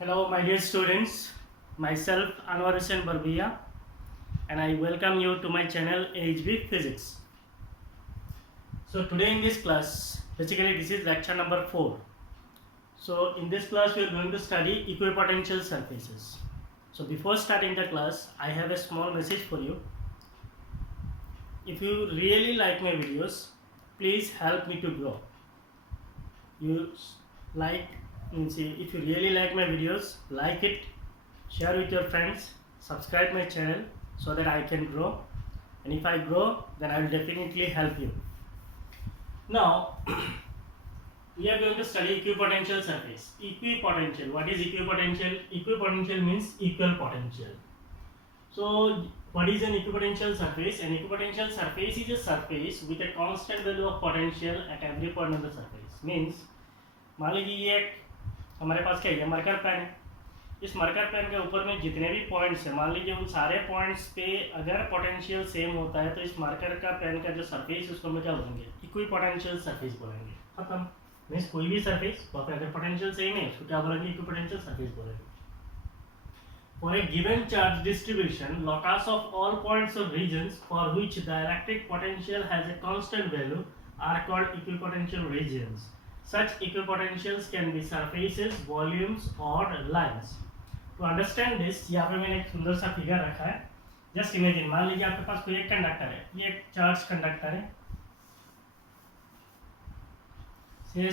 Hello, my dear students. Myself Anwar Hussain Barbiya, and I welcome you to my channel AHB Physics. So today in this class, basically this is lecture number 4. So in this class we are going to study equipotential surfaces. So before starting the class, I have a small message for you. If you really like my videos, please help me to grow. If you really like my videos, like it, share with your friends, subscribe my channel so that I can grow, and if I grow then I will definitely help you. Now we are going to study equipotential surface. Equipotential, what is equipotential? Equipotential means equal potential. So what is an equipotential surface? An equipotential surface is a surface with a constant value of potential at every point on the surface. Means मान लीजिए ये हमारे पास क्या है, marker pen है। इस marker pen के ऊपर में जितने भी पॉइंट्स हैं, मान लीजिए उन सारे पॉइंट्स पे अगर पोटेंशियल सेम होता है तो इस मार्कर का पेन का जो सरफेस उसको हम क्या बोलेंगे, इक्विपोटेंशियल सरफेस बोलेंगे। खत्म। मीन्स कोई भी सरफेस वहाँ पे अगर पोटेंशियल सेम है उसको क्या बोलेंगे, इक्विपोटेंशियल सरफेस बोलेंगे। For a given charge distribution, locus of all points of regions for which the electric potential has a constant value are called equipotential regions. Such equipotentials can be surfaces, volumes or lines. To understand this, यहाँ पे मैंने एक सुंदर सा figure रखा है। Just imagine, मान लीजिए आपके पास कोई एक कंडक्टर है, ये एक चार्ज कंडक्टर है,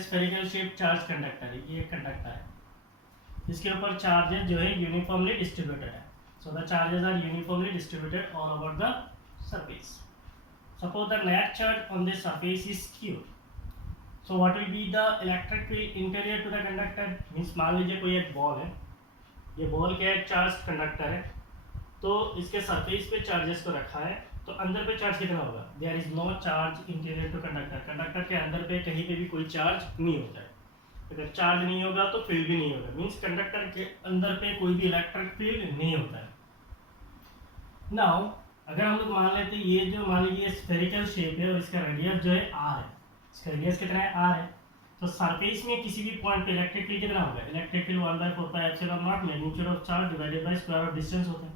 स्फेरिकल शेप चार्ज कंडक्टर है, ये एक कंडक्टर है। इसके ऊपर चार्जेस जो है यूनिफॉर्मली डिस्ट्रीब्यूटेड है। So the charges are uniformly distributed all over the surface. Suppose the net charge on this surface is q. So what will be the electric field interior to the conductor? Means मान लीजिए कोई एक ball है, ये ball क्या है, charge conductor है, तो इसके सरफेस पे चार्जेस को रखा है, तो अंदर पे चार्ज कितना होगा? There is no charge interior to conductor. Conductor के अंदर पे कहीं पे भी कोई चार्ज नहीं होता है। अगर चार्ज नहीं होगा तो फील्ड भी नहीं होगा। मींस कंडक्टर के अंदर पे कोई भी इलेक्ट्रिक फील्ड नहीं होता है। नाउ अगर हम लोग मान लेते हैं ये जो मान लीजिए स्फेरिकल शेप है और इसका रेडियस जो है r है, इसका रेडियस कितना है, r है, तो सरफेस में किसी भी पॉइंट पे इलेक्ट्रिक फील्ड कितना होगा? Electric field 1/4 pi epsilon not magnitude of charge divided by square of distance होता है।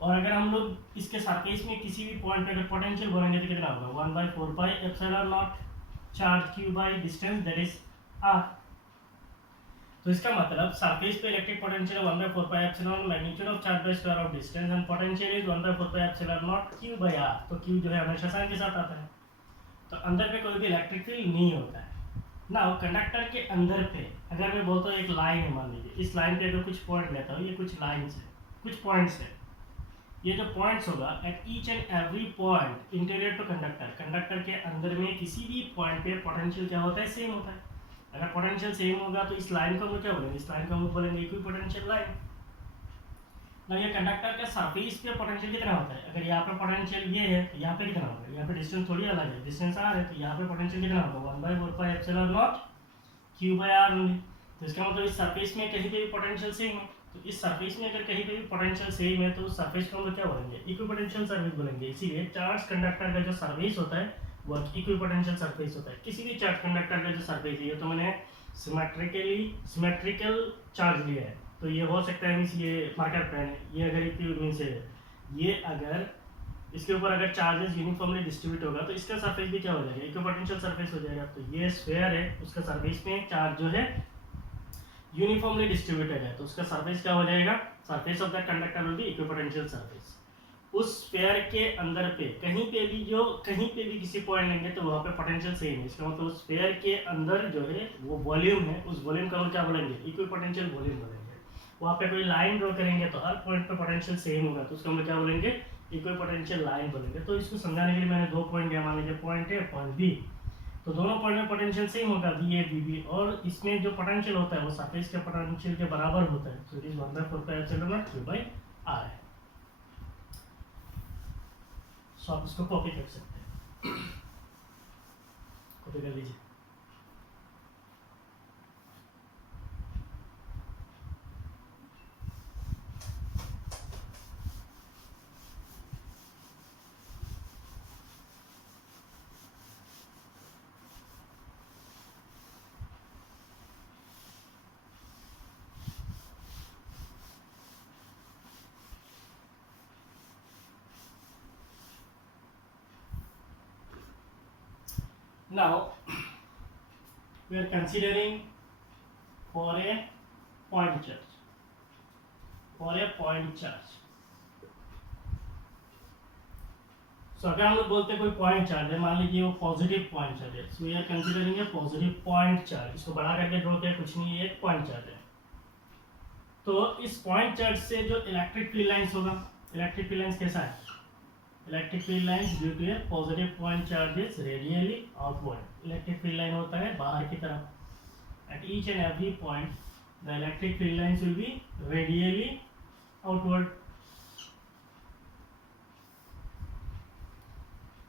और अगर हम लोग इसके सरफेस में किसी भी पॉइंट पे अगर पोटेंशियल बोलेंगे तो कितना होगा? 1/4 pi epsilon naught charge q by distance that is r। तो इसका मतलब सरफेस पे electric potential 1/4 pi epsilon magnitude of charge by square of distance and potential is 1/4 pi epsilon naught q by r। तो q जो है हमेशा sign के साथ आता है, तो अंदर पे कोई भी इलेक्ट्रिक फील्ड नहीं होता है। नाउ कंडक्टर के अंदर पे अगर मैं बोलता हूँ एक लाइन है, मान लीजिए इस लाइन पे अगर कुछ पॉइंट लेता हूँ, ये कुछ लाइंस है, कुछ पॉइंट्स है, ये जो पॉइंट्स होगा at each and every point interior to conductor, conductor के अंदर में किसी भी पॉइंट पे पोटेंशियल क्या होता है, सेम होता है। अगर पोटेंशियल सेम होगा तो इस लाइन को हम क्या बोलेंगे, इस लाइन को हम बोलेंगे इक्विपोटेंशियल लाइन। ना ये कंडक्टर के सरफेस पे पोटेंशियल कितना होता है? अगर यहाँ पे पोटेंशियल ये है तो यहाँ पे कितना होगा? यहाँ पे डिस्टेंस थोड़ी अलग है, डिस्टेंस r है, तो यहाँ पे पोटेंशियल कितना होगा? 1/4 pi epsilon naught q by r होंगे। तो इसका मतलब इस सरफेस में कहीं पे भी पोटेंशियल सेम है, तो इस सरफेस में अगर कहीं पे भी पोटेंशियल सेम है तो उस सरफेस को हम लोग क्या बोलेंगे, इक्विपोटेंशियल सरफेस बोलेंगे। इसीलिए चार्ज कंडक्टर का जो सरफेस होता है वो इक्विपोटेंशियल सरफेस होता है। किसी भी चार्ज कंडक्टर का जो सरफेस है, ये तो मैंने सिमेट्रिकल चार्ज लिया है, तो ये हो सकता है मीन्स ये मार्कर पेन है, ये अगर इक्विप मीन्स है, ये अगर इसके ऊपर अगर चार्जेस यूनिफॉर्मली डिस्ट्रीब्यूट होगा तो इसका सरफेस भी क्या हो जाएगा, इक्विपोटेंशियल सरफेस हो जाएगा। तो ये स्फीयर है, उसका सरफेस में चार्ज जो है यूनिफॉर्मली डिस्ट्रीब्यूटेड है, तो उसका सरफेस क्या हो जाएगा, surface of the conductor will be equipotential surface. उस स्फीयर के अंदर पे कहीं पे भी किसी पॉइंट लेंगे तो वहाँ पे पोटेंशियल सेम है। इसका मतलब स्फीयर के अंदर जो है वो वॉल्यूम है, उस वॉल्यूम का हम क्या बोलेंगे, इक्विपोटेंशियल वॉल्यूम बोलेंगे। वहाँ पे कोई लाइन ड्रॉ करेंगे तो हर पॉइंट पे पोटेंशियल सेम होगा, तो उसको हम क्या बोलेंगे, इक्विपोटेंशियल लाइन बोलेंगे। तो इसको समझाने के लिए मैंने 2 पॉइंट दिया, मान लीजिए पॉइंट ए पॉइंट बी, तो दोनों पॉइंट में पोटेंशियल सेम होगा वी ए बी बी, और इसमें जो पोटेंशियल होता है वो सरफेस के पोटेंशियल के बराबर होता है। So it is 1/4 pi epsilon naught q by r है। सो आप इसको कॉपी कर सकते हैं, कॉपी कर लीजिए। Now we are considering for a point charge. For a point charge. So अगर हम लोग बोलते हैं कोई पॉइंट चार्ज है, मान लीजिए वो पॉजिटिव पॉइंट चार्ज है, so we are considering a positive point charge. इसको बड़ा करके ड्रॉ किया, कुछ नहीं, ये एक पॉइंट चार्ज है. तो इस पॉइंट चार्ज से जो इलेक्ट्रिक फील्ड लाइंस होगा, इलेक्ट्रिक फील्ड लाइंस कैसा है? Electric field lines due to a positive point charge is radially outward. Electric field line होता है बाहर की तरफ. At each and every point the electric field lines will be radially outward.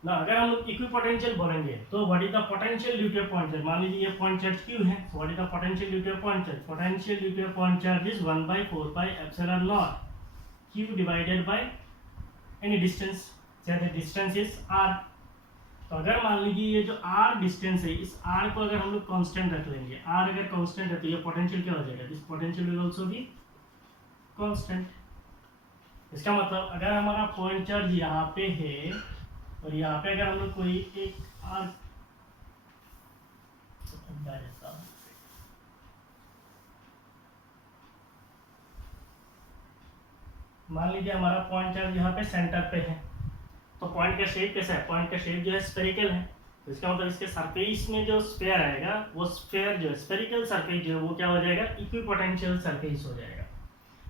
ना अगर हम लोग इक्विपोटेंशियल बोलेंगे तो what is the potential due to a point charge. मान लीजिए ये पॉइंट चार्ज क्यू है, so what is the potential due to a point charge? Potential due to a point charge is 1/4 pi epsilon naught q divided by any distance. say the distance is r. तो अगर मान लीजिए ये जो r distance है, इस r को अगर हम लोग कांस्टेंट रख लेंगे, r अगर कांस्टेंट है तो ये पोटेंशियल क्या हो जाएगा? This potential will also be constant. इसका मतलब अगर हमारा पॉइंट चार्ज यहाँ पे है और यहाँ पे अगर हम लोग कोई एक आर मान लीजिए हमारा पॉइंट चार्ज यहाँ पे सेंटर पे है, तो पॉइंट का शेप कैसा है? पॉइंट का शेप जो है स्फेरिकल है. तो इसका मतलब इसके सरफेस में जो स्फेयर आएगा, वो स्फेयर जो है स्फेरिकल सरफेस जो है वो क्या हो जाएगा? इक्विपोटेंशियल सरफेस हो जाएगा.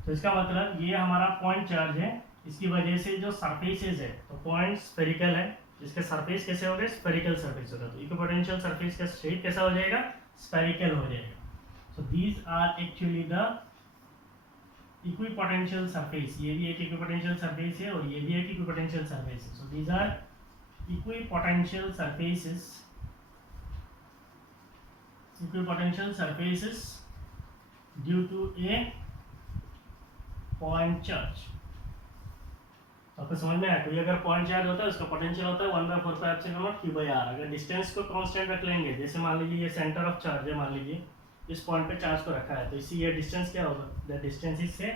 तो इसका मतलब ये हमारा पॉइंट चार्ज है, इसकी वजह से जो सरफेसेस है, तो पॉइंट स्फेरिकल है, इसके सरफेस कैसे हो गए? स्फेरिकल सरफेस होगा. तो इक्विपोटेंशियल सरफेस का शेप कैसा हो जाएगा? स्फेरिकल हो जाएगा. So these are actually the equipotential surface. ये भी एक इक्विपोटेंशियल सरफेस है और ये भी एक इक्विपोटेंशियल सरफेस है. So these are equipotential surfaces, equipotential surfaces due to a point charge. तो आपको समझ में आया? कोई अगर पॉइंट चार्ज होता है उसका पोटेंशियल होता है 1/4 pi epsilon naught q by r. अगर डिस्टेंस को कांस्टेंट रख लेंगे, जैसे मान लीजिए ये सेंटर ऑफ चार्ज है, मान लीजिए इस पॉइंट पे चार्ज को रखा है, तो इसी ये डिस्टेंस क्या होगा? द डिस्टेंस इज से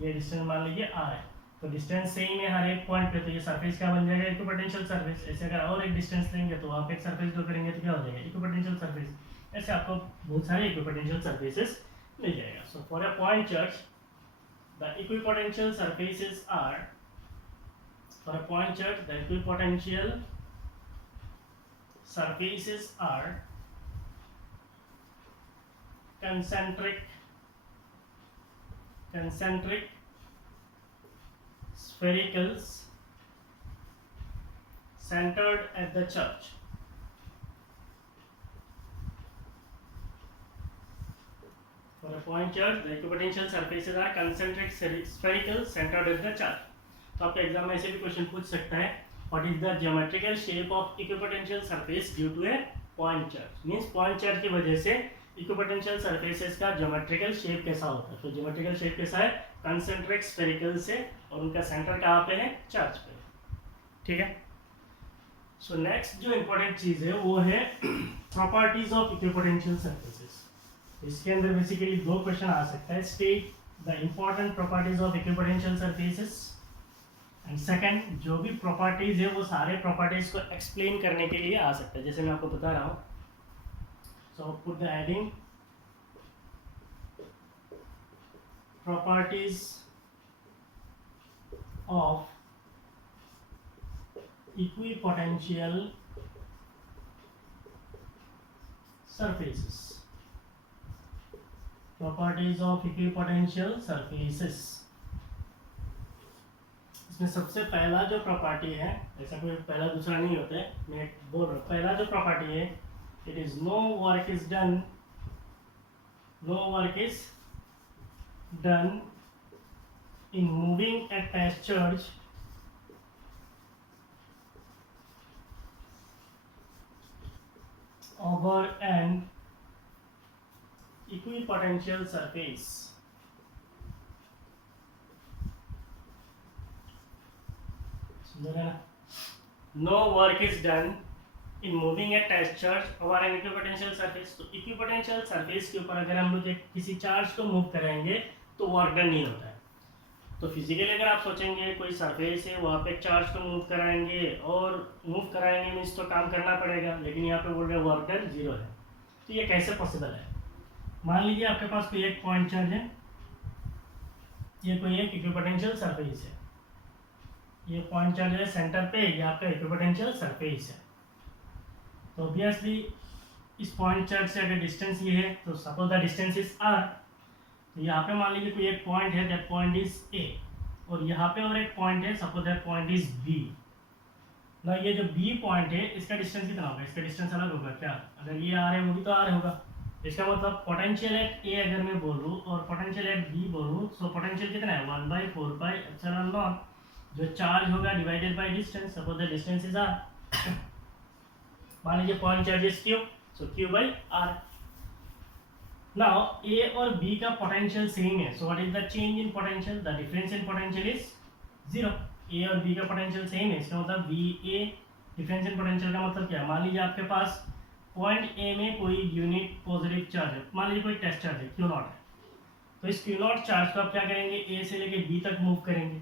ये डिस्टेंस मान लीजिए r है. तो डिस्टेंस सेम है हर एक पॉइंट पे, तो ये सरफेस क्या बन जाएगा? Equipotential surface. ऐसे अगर और एक डिस्टेंस लेंगे तो वहाँ पे एक सरफेस ड्रॉ करेंगे तो क्या हो जाएगा? Equipotential surface. ऐसे आपको बहुत सारे इक्विपोटेंशियल सरफेसेस मिल जाएगा. So for a point charge the equipotential surfaces are, for a point charge the equipotential surfaces are concentric sphericals centered at the charge. For a point charge the equipotential surfaces are concentric sphericals centered at the charge. तो आपके exam में ऐसे भी question पूछ सकता है, what is the geometrical shape of equipotential surface due to a point charge. Means point charge की वजह से इक्विपोटेंशियल सरफेसेस का ज्योमेट्रिकल शेप कैसा होता है? तो ज्योमेट्रिकल शेप कैसा है? कंसेंट्रिक स्फेरिकल से, और उनका सेंटर कहाँ पे है? चार्ज पे. ठीक है. सो नेक्स्ट जो इंपॉर्टेंट चीज है वो है प्रॉपर्टीज ऑफ इक्विपोटेंशियल सरफेसेस. इसके अंदर बेसिकली दो क्वेश्चन आ सकता है. State the important properties of equipotential surfaces, and second जो भी प्रॉपर्टीज है वो सारे प्रॉपर्टीज को एक्सप्लेन करने के लिए आ सकता है, जैसे मैं आपको बता रहा हूँ. So put the heading properties of equipotential surfaces. Properties of equipotential surfaces. इसमें सबसे पहला जो प्रॉपर्टी है, ऐसा कोई पहला दूसरा नहीं होता है, मैं बोल रहा हूँ, पहला जो प्रॉपर्टी है, it is no work is done in moving at test charge over an equipotential surface. No work is done in moving a test charge over an equipotencial surface. तो इक्विपोटेंशियल सरफेस के ऊपर अगर हम लोग किसी charge को move करेंगे तो वर्क डन नहीं होता है. तो फिजिकली अगर आप सोचेंगे कोई सरफेस है वहाँ पे चार्ज को मूव कराएंगे, और मूव कराएंगे मीन्स तो काम करना पड़ेगा, लेकिन यहाँ पे बोल रहे हैं वर्क डन 0 है। तो ये कैसे पॉसिबल है? मान लीजिए आपके पास कोई एक पॉइंट चार्ज है, ये कोई एक इक्विपोटेंशियल सरफेस है, ये पॉइंट चार्ज है सेंटर पे, ये आपका इक्विपोटेंशियल सरफेस है। तो ऑब्वियसली इस पॉइंट चार्ज से अगर डिस्टेंस ये है, तो suppose the distance is r, तो यहाँ पे मान लीजिए कोई एक पॉइंट है, दैट पॉइंट इज a, और यहाँ पे और एक पॉइंट है, suppose that point is b। ना ये जो b पॉइंट है इसका डिस्टेंस कितना होगा? इसका डिस्टेंस अलग होगा क्या? अगर ये r है वो भी तो r होगा। इसका मतलब पोटेंशियल एट a अगर मैं बोलूँ और पोटेंशियल एट b बोलूँ, सो पोटेंशियल कितना है? 1/4 पाई एप्सिलॉन नॉट, जो चार्ज होगा divided by distance, suppose the distance is r। मान लीजिए point charge is q, so q by r। Now a और b का पोटेंशियल सेम है, so what is the change in potential? The difference in potential is 0। a और b का potential same है, इसका मतलब va डिफरेंस इन पोटेंशियल का मतलब क्या है? मान लीजिए आपके पास पॉइंट a में कोई यूनिट पॉजिटिव चार्ज है, मान लीजिए कोई टेस्ट चार्ज है q0 है, तो इस q0 चार्ज को आप क्या करेंगे? a से लेके b तक मूव करेंगे।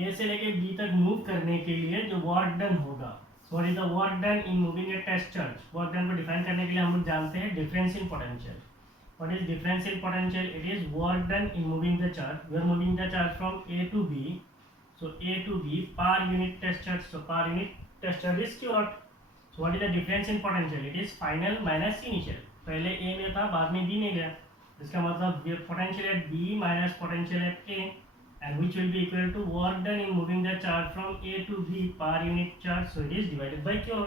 a से लेके b तक मूव करने के लिए जो वर्क डन होगा, what is the work done in moving a test charge? Work done को डिफाइन करने के लिए हम लोग जानते हैं difference in potential. What is difference in potential? It is work done in moving the charge. We are moving the charge from a to b, so a to b per unit test charge, so per unit test charge is q0। so what is the difference in potential? it is final minus initial। पहले a में था, बाद में b में गया, इसका मतलब potential at b minus potential at a, and which will be equal to work done in moving the charge from a to b per unit charge, so it is divided by q0।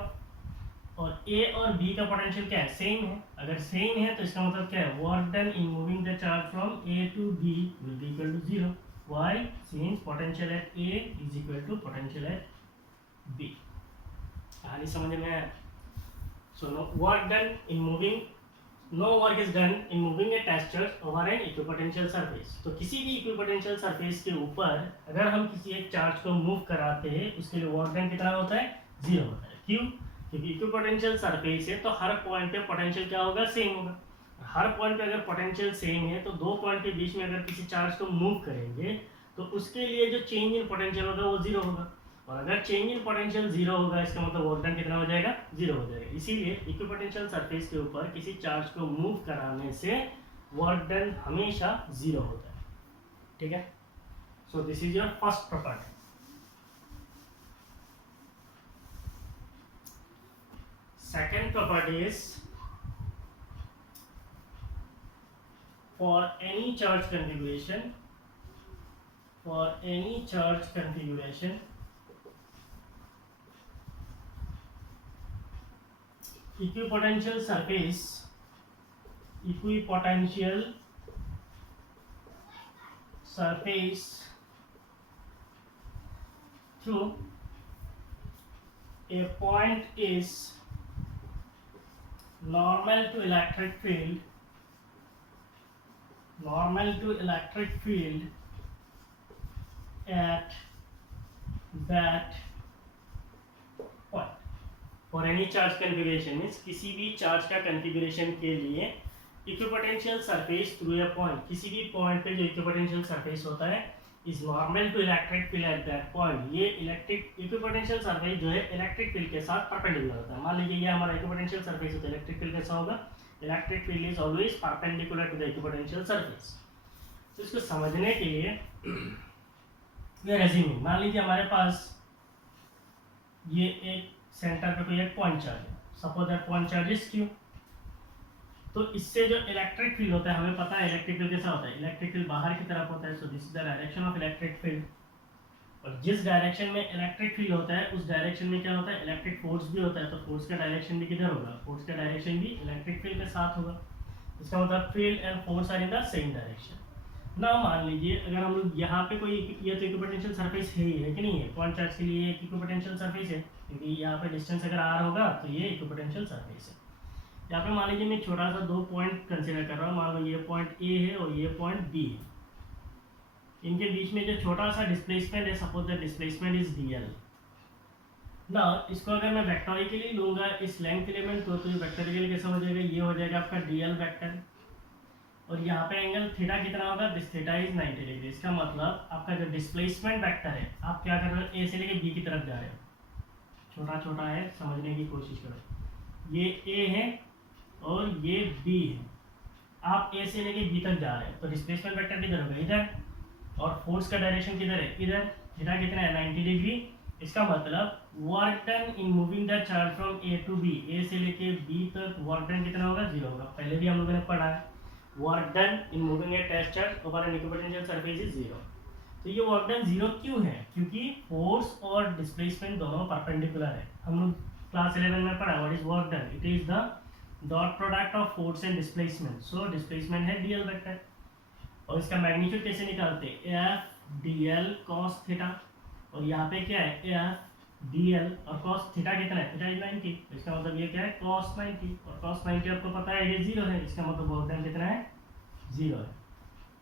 और a और b का potential क्या है? Same है। अगर same है तो इसका मतलब क्या है? Work done in moving the charge from a to b will be equal to 0। why? since potential at a is equal to potential at b। कहानी समझ में आया? so no work done in moving, no work is done in moving a test charge over an equipotential surface। तो किसी भी equipotential surface के ऊपर अगर हम किसी एक चार्ज को मूव कराते हैं, उसके लिए वर्क डन कितना होता है? 0 होता है। क्यों? क्योंकि इक्विपोटेंशियल सरफेस है, तो हर पॉइंट पे पोटेंशियल क्या होगा? सेम होगा। हर पॉइंट पे अगर पोटेंशियल सेम है, तो दो पॉइंट के बीच में अगर किसी चार्ज को मूव करेंगे, तो उसके लिए जो चेंज इन पोटेंशियल होगा वो 0 होगा। और अगर चेंज इन पोटेंशियल 0 होगा, इसका मतलब वर्क डन कितना हो जाएगा? 0 हो जाएगा। इसीलिए इक्विपोटेंशियल सरफेस के ऊपर किसी चार्ज को मूव कराने से वर्क डन हमेशा 0 होता है। ठीक है? So this is your first property. Second property is, for any charge configuration, equipotential surface through a point is normal to electric field at that point। for any charge configuration means किसी भी charge का configuration के लिए equipotential surface through a point, किसी भी point पे जो equipotential surface होता है is normal to electric field at that point. ये इलेक्ट्रिक इक्विपोटेंशियल सरफेस जो है इलेक्ट्रिक फील्ड के साथ परपेंडिकुलर होता है। मान लीजिए ये हमारा इक्विपोटेंशियल सरफेस है, तो इलेक्ट्रिक फील्ड कैसा होगा? Electric field is always perpendicular to the equipotential surface. तो इसको समझने के लिए ये रेज्यूमिंग, मान लीजिए हमारे पास ये एक सेंटर पे कोई एक पॉइंट चार्ज है, suppose that point charge is q। तो इससे जो इलेक्ट्रिक फील्ड होता है, हमें पता है इलेक्ट्रिक फील्ड कैसा होता है? इलेक्ट्रिक फील्ड बाहर की तरफ होता है, so this is the direction of electric field. और जिस डायरेक्शन में इलेक्ट्रिक फील्ड होता है उस डायरेक्शन में क्या होता है? इलेक्ट्रिक फोर्स भी होता है। तो फोर्स का डायरेक्शन भी किधर होगा? फोर्स का डायरेक्शन भी इलेक्ट्रिक फील्ड के साथ होगा। इसका मतलब field and force are in the same direction. ना मान लीजिए अगर हम लोग यहाँ पे कोई, ये तो इक्विपोटेंशियल सरफेस है ही है कि नहीं है? पॉइंट चार्ज के लिए एक इक्विपोटेंशियल सरफेस है, क्योंकि यहाँ पे डिस्टेंस अगर r होगा तो ये इक्विपोटेंशियल सरफेस है। यहाँ पे मान लीजिए मैं छोटा सा दो पॉइंट कंसीडर कर रहा हूँ, मान लो ये पॉइंट A है और ये पॉइंट B है। इनके बीच में जो छोटा सा डिस्प्लेसमेंट है, suppose the displacement is dl। ना इसको अगर मैं वेक्टोरिकली लूँगा इस लेंथ एलिमेंट को, तो ये वेक्टोरिकली कैसा हो जाएगा? ये हो जाएगा आपका dl वेक्टर। और यहाँ पे एंगल थीटा कितना होगा, दिस थीटा इज 90 डिग्री। इसका मतलब आपका जो डिस्प्लेसमेंट वेक्टर है, आप क्या कर रहे हो, ए से लेके बी की तरफ जा रहे हो। छोटा छोटा है, समझने की कोशिश करो। ये ए है और ये बी है, आप ए से लेके बी तक जा रहे हैं, तो डिस्प्लेसमेंट वेक्टर किधर होगा, इधर, और फोर्स का डायरेक्शन किधर है, इधर। थीटा कितना है, 90 डिग्री। इसका मतलब work done in moving the charge from A to B, A से लेके बी तक वर्क डन कितना होगा, 0 होगा। पहले भी हम लोगों ने पढ़ा है, work done in moving a test charge over an equipotential surface is 0। तो ये वर्क डन 0 क्यों है, क्योंकि फोर्स और डिस्प्लेसमेंट दोनों परपेंडिकुलर है। हम लोग क्लास 11 में पढ़ा, what is work done, it is the dot product of force and displacement. So displacement है डीएल वेक्टर, और इसका मैग्नीट्यूड कैसे निकालते हैं, F D L cos theta, और यहाँ पे क्या है, एफ डी एल, और कॉस थीटा कितना है, थीटा इज 90, तो इसका मतलब ये क्या है, कॉस 90, और कॉस 90 आपको पता है ये 0 है, इसका मतलब वर्क डन कितना है, 0 है।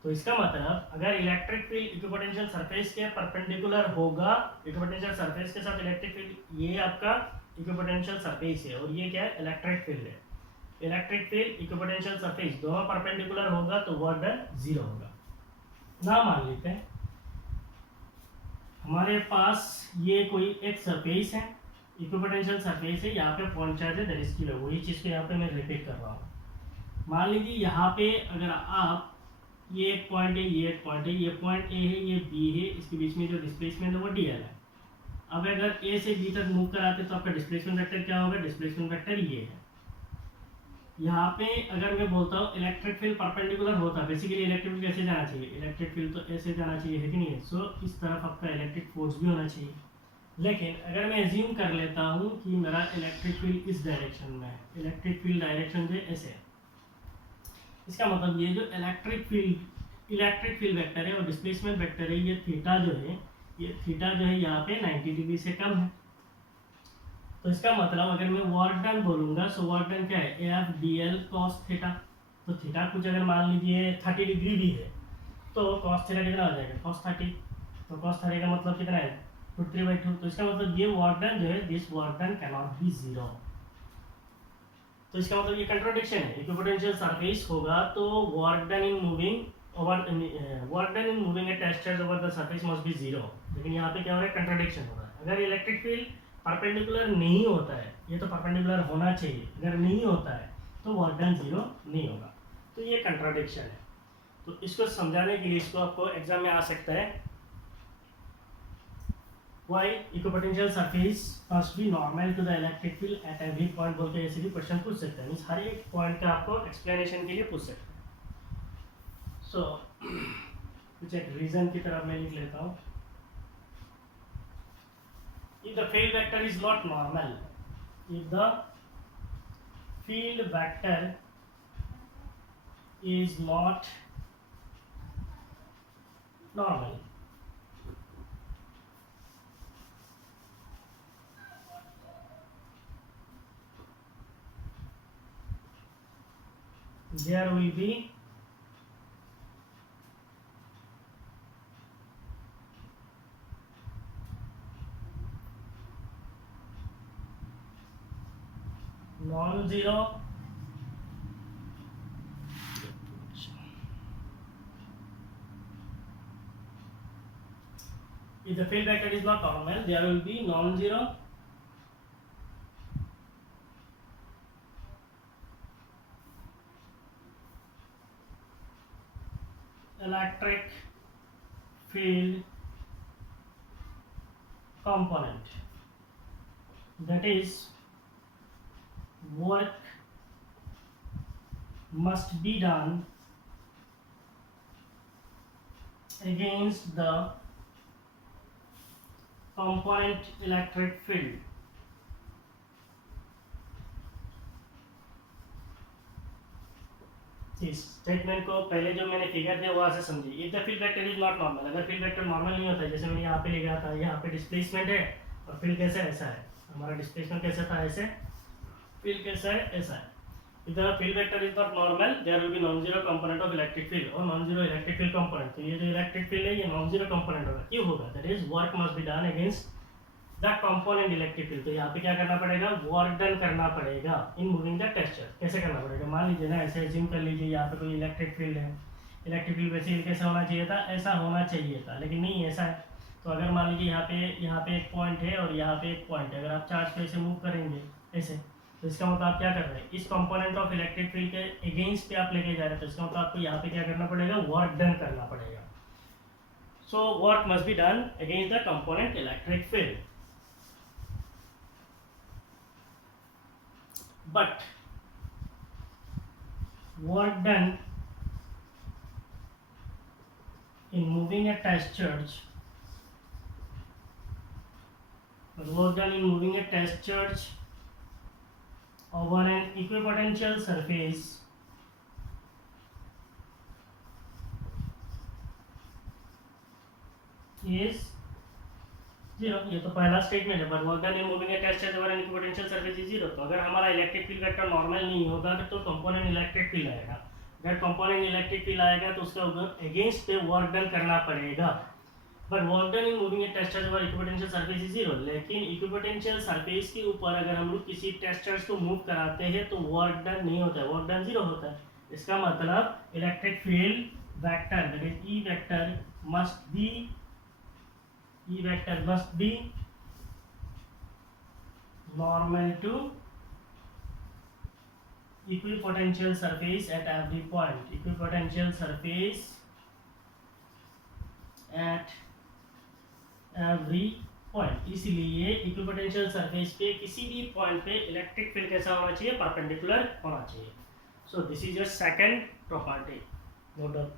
तो इसका मतलब अगर इलेक्ट्रिक फील्ड इक्विपोटेंशियल सरफेस के परपेंडिकुलर होगा, इक्विपोटेंशियल सरफेस के साथ इलेक्ट्रिक फील्ड, ये आपका इक्विपोटेंशियल सरफेस है और ये क्या है, इलेक्ट्रिक फील्ड है। इलेक्ट्रिक फील्ड इक्विपोटेंशियल सरफेस दोनों परपेंडिकुलर होगा तो वर्क डन 0 होगा। ना मान लेते हैं हमारे पास ये कोई एक सरफेस है, इक्विपोटेंशियल सरफेस है, यहाँ पे पॉइंट चार्ज है, दैट इज किलो। वही चीज़ को यहाँ पे मैं रिपीट कर रहा हूँ। मान लीजिए यहाँ पे अगर आप, ये एक पॉइंट है, ये एक पॉइंट है, ये पॉइंट ए है, ये बी है, इसके बीच में जो डिस्प्लेसमेंट है वो डी एल है। अब अगर ए से बी तक मूव कराते तो आपका डिस्प्लेसमेंट वेक्टर क्या होगा, डिस्प्लेसमेंट वेक्टर ये है। यहाँ पे अगर मैं बोलता हूँ इलेक्ट्रिक फील्ड परपेंडिकुलर होता, बेसिकली इलेक्ट्रिक फील्ड कैसे जाना चाहिए, इलेक्ट्रिक फील्ड तो ऐसे जाना चाहिए, है कि नहीं है। सो इस तरफ आपका इलेक्ट्रिक फोर्स भी होना चाहिए। लेकिन अगर मैं एज्यूम कर लेता हूँ कि मेरा इलेक्ट्रिक फील्ड इस डायरेक्शन में है, इलेक्ट्रिक फील्ड डायरेक्शन जो ऐसे है, इसका मतलब ये जो इलेक्ट्रिक फील्ड वेक्टर है और डिस्प्लेसमेंट वेक्टर है, ये थीटा जो है, ये थीटा जो है यहाँ पे 90 डिग्री से कम है। तो इसका मतलब अगर मैं वर्क डन बोलूंगा, सो वर्क डन क्या है, F D L cos theta. तो थीटा कुछ अगर मान लीजिए 30 डिग्री भी है, तो कॉस थीटा कितना हो जाएगा, कॉस 30। तो कॉस 30 का मतलब कितना है, √3/2। तो इसका मतलब ये वर्क डन जो है, this work done can not be 0। तो इसका मतलब ये कंट्राडिक्शन है, इक्विपोटेंशियल सरफेस होगा तो work done in moving a test charge over the surface must be 0। लेकिन यहाँ पे क्या हो रहा है, कंट्राडिक्शन हो रहा है। अगर इलेक्ट्रिक फील्ड परपेंडिकुलर नहीं होता है, ये तो परपेंडिकुलर होना चाहिए, अगर नहीं होता है तो वर्क डन 0 नहीं होगा। तो ये कंट्राडिक्शन है। तो इसको समझाने के लिए इसको आपको एग्जाम में आ सकता है, why equipotential surface must be normal to the electric field at every point बोल के ऐसे भी क्वेश्चन पूछ सकते हैं। मीन्स हर एक पॉइंट का आपको एक्सप्लेनेशन के लिए पूछ सकते हैं। सो कुछ एक रीजन की तरफ मैं लिख लेता हूँ। If the field vector is not normal, if the field vector is not normal, there will be non-zero if the field vector is not normal, there will be non-zero electric field component, that is work must be done against the component electric field. इस statement को पहले जो मैंने figure दिया वहां से समझिए। If the field vector is not normal, अगर फील्ड वेक्टर नॉर्मल नहीं होता है, जैसे मैंने यहाँ पे लिखा था, यहाँ पे डिस्प्लेसमेंट है और फील्ड कैसा है, ऐसा है। हमारा डिस्प्लेसमेंट कैसा था, ऐसे, फील्ड कैसा है, ऐसा है। If the field vector is not normal, there will be non zero component of electric field और non zero electric field component. तो ये जो इलेक्ट्रिक फील्ड है ये नॉन जीरो कंपोनेंट होगा। क्यों होगा, that is work must be done against the component electric field. तो यहाँ पे क्या करना पड़ेगा, वर्क डन करना पड़ेगा इन मूविंग द टेक्सचर। कैसे करना पड़ेगा, मान लीजिए ना ऐसे एज्यूम कर लीजिए यहाँ पे कोई इलेक्ट्रिक फील्ड है। इलेक्ट्रिक फील्ड वैसे कैसा होना चाहिए था, ऐसा होना चाहिए था, लेकिन नहीं ऐसा है। तो अगर मान लीजिए यहाँ पे एक पॉइंट है और यहाँ पे एक पॉइंट है, अगर आप चार्ज को ऐसे मूव करेंगे ऐसे, तो इसका मतलब आप क्या कर रहे हैं, इस कंपोनेंट ऑफ इलेक्ट्रिक फील्ड के अगेंस्ट पे आप लेके जा रहे हैं। तो इसका मतलब आपको यहाँ पे क्या करना पड़ेगा, वर्क डन करना पड़ेगा। So work must be done against the component electric field. But work done in moving a test charge, over an equipotential surface is zero. ये तो पहला स्टेटमेंट है, but work done in moving a test charge over an equipotential surface is zero. तो अगर हमारा electric field vector normal नहीं होगा तो कंपोनेंट इलेक्ट्रिक फील्ड आएगा। अगर कंपोनेंट इलेक्ट्रिक फील्ड आएगा तो उसका अगेंस्ट पे वर्क डन करना पड़ेगा। But work done in moving a test charge over equipotential surface is zero. लेकिन इक्विपोटेंशियल सरफेस के ऊपर अगर हम लोग किसी टेस्ट चार्ज को मूव कराते हैं तो वर्क डन नहीं होता है, वर्क डन जीरो होता है। इसका मतलब electric field vector that is E vector must B normal to equipotential surface at every point, equipotential surface at every point। इसलिए इक्विपोटेंशियल सरफेस पे किसी भी पॉइंट पे इलेक्ट्रिक फील्ड कैसा होना चाहिए, परपेंडिकुलर होना चाहिए। So this is your second property, note down.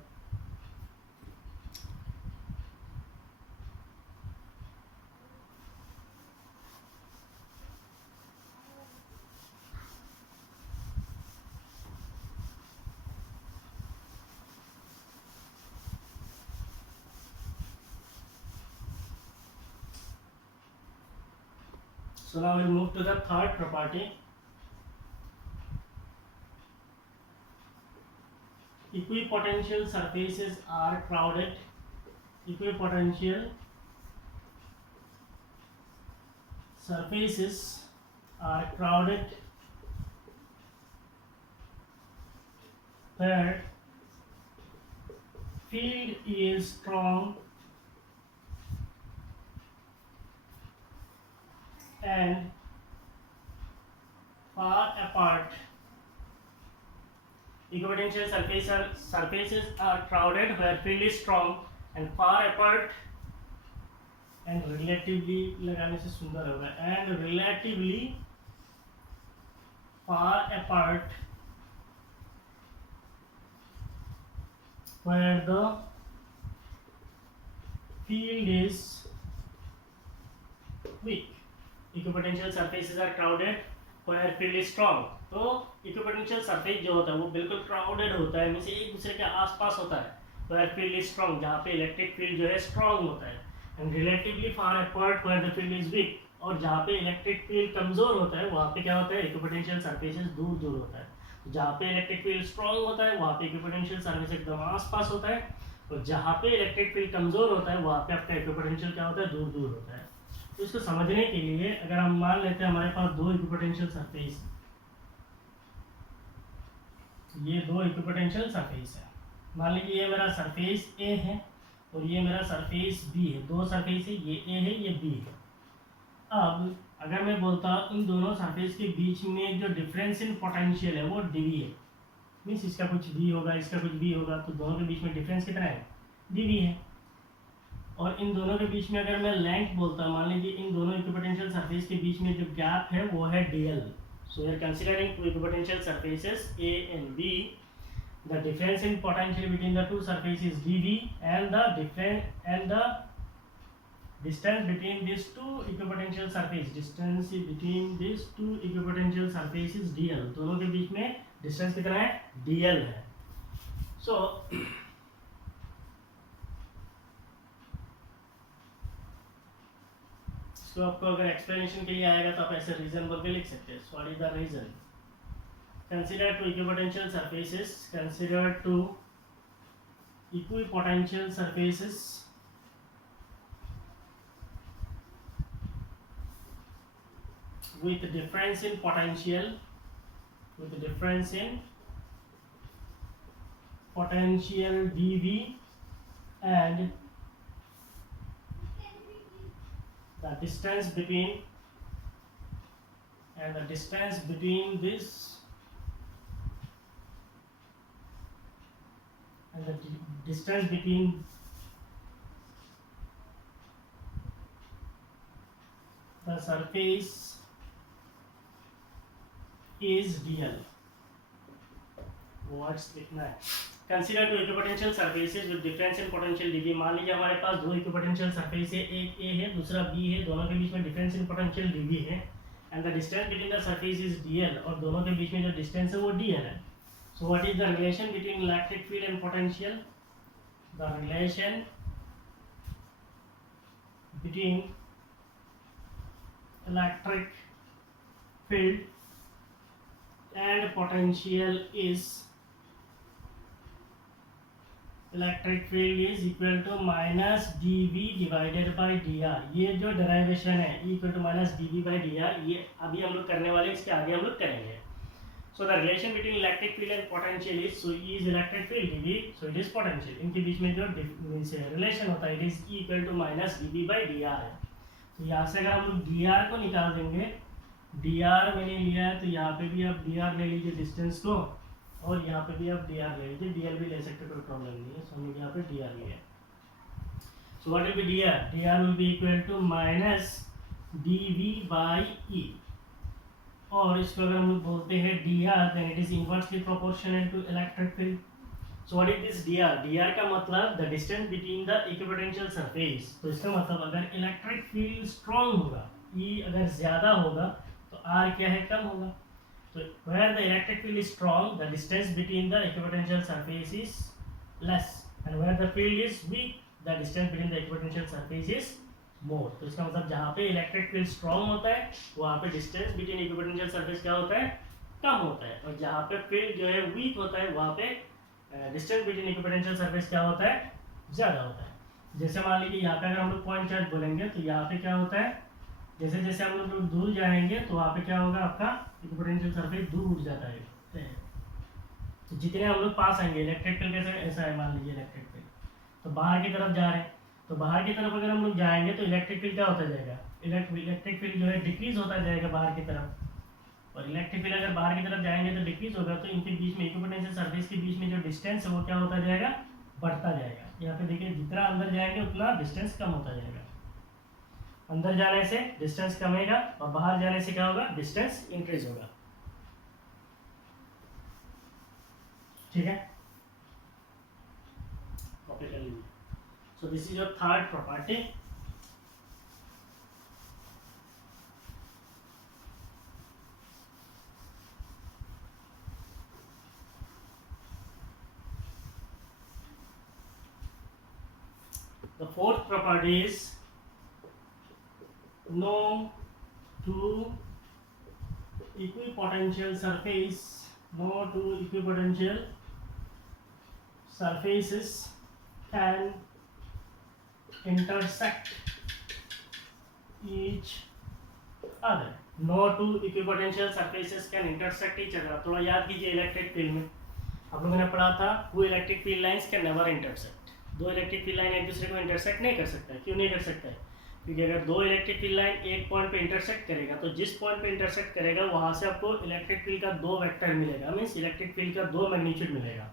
So now we'll move to the third property. Equipotential surfaces are crowded. Equipotential surfaces are crowded where field is strong and far apart. Equipotential surfaces are crowded where field is strong and far apart and relatively लगाने से सुंदर होगा, and relatively far apart where the field is weak. Equipotential surfaces are crowded where field is strong. तो equipotential surface जो होता है वो बिल्कुल क्राउडेड होता है, मींस एक दूसरे के आसपास होता है। where field is strong, जहाँ पे इलेक्ट्रिक फील्ड जो है स्ट्रांग होता है, and relatively far apart where the field is weak, और जहाँ पे इलेक्ट्रिक फील्ड कमजोर होता है वहाँ पे क्या होता है, इक्विपोटेंशियल सरफेसेस दूर दूर होता है। जहाँ पे इलेक्ट्रिक फील्ड स्ट्रांग होता है वहाँ पे इक्विपोटेंशियल सरफेस एकदम आसपास होता है, और जहाँ पे इलेक्ट्रिक फील्ड कमजोर होता है वहाँ पे आपका इक्विपोटेंशियल क्या होता है, दूर दूर होता है। तो इसको समझने के लिए अगर हम मान लेते हैं हमारे पास दो इक्विपोटेंशियल सरफेस, ये दो इक्विपोटेंशियल सरफेस है। मान लीजिए ये मेरा सरफेस ए है और ये मेरा सरफेस बी है। दो सरफेस है, ये ए है ये बी है। अब अगर मैं बोलता हूँ इन दोनों सरफेस के बीच में जो डिफरेंस इन पोटेंशियल है वो डीवी है, मीन्स इसका कुछ वी होगा इसका कुछ वी होगा, तो दोनों के बीच में डिफरेंस कितना है, डीवी है। और इन दोनों के बीच में अगर मैं लेंथ बोलता हूँ, मान लीजिए इन दोनों इक्विपोटेंशियल सरफेस के बीच में जो गैप है वो है dl. So we are considering two equipotential surfaces A and B. The difference in potential between the two surfaces dV and the distance between these two equipotential surface, distance between these two equipotential surfaces dl। दोनों के बीच में distance कितना है, dl है। सो इसको आपको अगर explanation के लिए आएगा तो आप ऐसे रीजन बोल के लिख सकते हैं। What is the reason, consider two equipotential surfaces, consider two equipotential surfaces with difference in potential, dV, and the distance between this and the distance between the surface is dl. Words लिखना है. Consider two equipotential surfaces with difference in potential dV. मान लीजिए हमारे पास दो equipotential surface है, एक A है दूसरा B है, दोनों के बीच में डिफरेंस इन पोटेंशियल dV है and the distance between the surface is dl, और दोनों के बीच में जो डिस्टेंस है वो dl है. So what is the relation between electric field and potential? The relation between electric field and potential is electric field is equal to minus dV divided by dr. ये जो डेराइवेशन है equal to minus dV by dr, ये अभी हम लोग करने वाले, इसके आगे हम लोग करेंगे. So the relation between electric field and potential is, so E is electric field, dV so it is potential. इनके बीच में जो रिलेशन होता है it is equal to minus dV by dr है. तो यहाँ से अगर हम लोग dr को निकाल देंगे, dr मैंने लिया है तो यहाँ पे भी आप dr ले लीजिए डिस्टेंस को, और यहाँ पे भी आप dr ले लीजिए, dl भी ले सकते, कोई प्रॉब्लम नहीं है. सो हमने यहाँ पे dr लिया. So what will be dr? dr will be equal to minus dV by E, और इसको अगर हम लोग बोलते हैं dr then it is inversely proportional to electric field. So what is this dr? dr का मतलब the distance between the equipotential surface. तो इसका मतलब अगर इलेक्ट्रिक फील्ड स्ट्रांग होगा, E अगर ज्यादा होगा तो R क्या है, कम होगा. So where the electric field is strong, the distance between the equipotential surface is less, and where the field is weak, the distance between the equipotential surface is more. तो इसका मतलब जहाँ पे इलेक्ट्रिक फील्ड स्ट्रांग होता है वहाँ पे distance between equipotential surface क्या होता है, कम होता है, और जहाँ पे फील्ड जो है वीक होता है वहाँ पे डिस्टेंस बिटवीन इक्विपोटेंशियल सरफेस क्या होता है, ज़्यादा होता है. जैसे मान लीजिए यहाँ पे अगर हम लोग पॉइंट चार्ज बोलेंगे तो यहाँ पे क्या होता है, जैसे जैसे हम लोग दूर जाएंगे तो वहाँ पे क्या होगा, आपका इक्विपोटेंशियल सरफेस दूर उठ जाता है. तो जितने हम लोग पास आएंगे, इलेक्ट्रिक फील्ड कैसे ऐसा है, मान लीजिए इलेक्ट्रिक फील्ड तो बाहर की तरफ जा रहे हैं, तो बाहर की तरफ अगर हम लोग जाएंगे तो इलेक्ट्रिक फील्ड क्या होता जाएगा, इलेक्ट्रिक फील्ड जो है डिक्रीज होता जाएगा बाहर की तरफ, और इलेक्ट्रिक फील्ड अगर बाहर की तरफ जाएंगे तो डिक्रीज होगा, तो इनके बीच में इक्विपोटेंशियल सरफेस के बीच में जो डिस्टेंस है वो क्या होता जाएगा, बढ़ता जाएगा. यहाँ पे देखिए जितना अंदर जाएंगे उतना डिस्टेंस कम होता जाएगा. अंदर जाने से डिस्टेंस कमेगा और बाहर जाने से क्या होगा, डिस्टेंस इंक्रीज होगा. ठीक है, कॉपी कर लीजिए. सो this is your third property. The fourth property is no two equipotential surfaces can intersect each other. No two equipotential surfaces can intersect each other. थोड़ा याद कीजिए, इलेक्ट्रिक फील्ड में आप लोगों ने पढ़ा था वो electric field lines can never intersect. दो इलेक्ट्रिक फील्ड लाइन एक दूसरे को इंटरसेक्ट नहीं कर सकता है. क्यों नहीं कर सकता है? क्योंकि अगर दो इलेक्ट्रिक फील्ड लाइन एक पॉइंट पे इंटरसेक्ट करेगा तो जिस पॉइंट पे इंटरसेक्ट करेगा वहां से आपको इलेक्ट्रिक फील्ड का दो वेक्टर मिलेगा, मीन्स इलेक्ट्रिक फील्ड का दो मैग्नीट्यूड मिलेगा.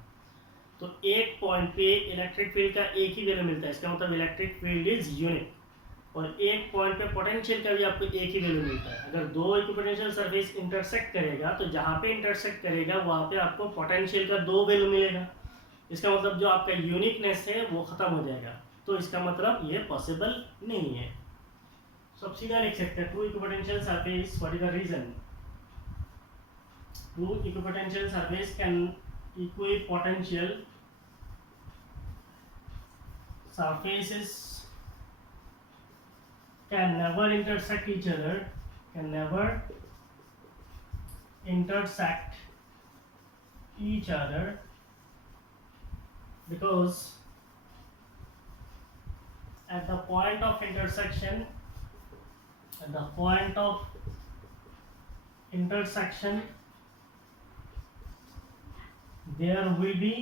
तो एक पॉइंट पे इलेक्ट्रिक फील्ड का एक ही वैल्यू मिलता है, इसका मतलब इलेक्ट्रिक फील्ड इज यूनिक. और एक पॉइंट पे पोटेंशियल का भी आपको एक ही वैल्यू मिलता है. अगर दो इक्विपोटेंशियल सरफेस इंटरसेक्ट करेगा तो जहाँ पे इंटरसेक्ट करेगा वहाँ पे आपको पोटेंशियल का दो वैल्यू मिलेगा. इसका मतलब जो आपका यूनिकनेस है वो खत्म हो जाएगा. तो इसका मतलब ये पॉसिबल नहीं है. सो अब सीधा लिख सकते हैं two equipotential surface. What is the reason? Two equipotential surface can equipotential surfaces can never intersect each other, can never intersect each other because at the point of intersection, at the point of intersection there will be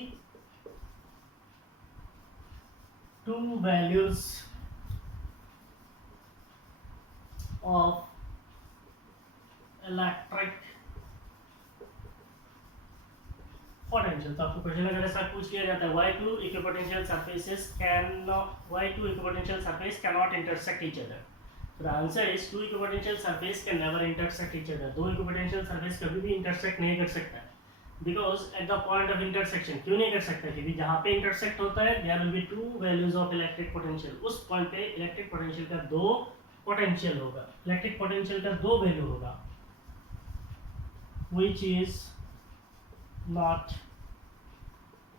two values of electric potential. तो आपको question अगर ऐसा पूछ लिया जाता है why two equipotential surfaces cannot intersect each other, so the answer is two equipotential surface can never intersect each other। दो equipotential surface कभी भी intersect नहीं कर सकता because at the point of intersection, क्यों नहीं कर सकता, क्योंकि जहाँ पे intersect होता है there will be two values of electric potential, उस point पे electric potential का दो potential होगा, electric potential का दो value होगा, which is not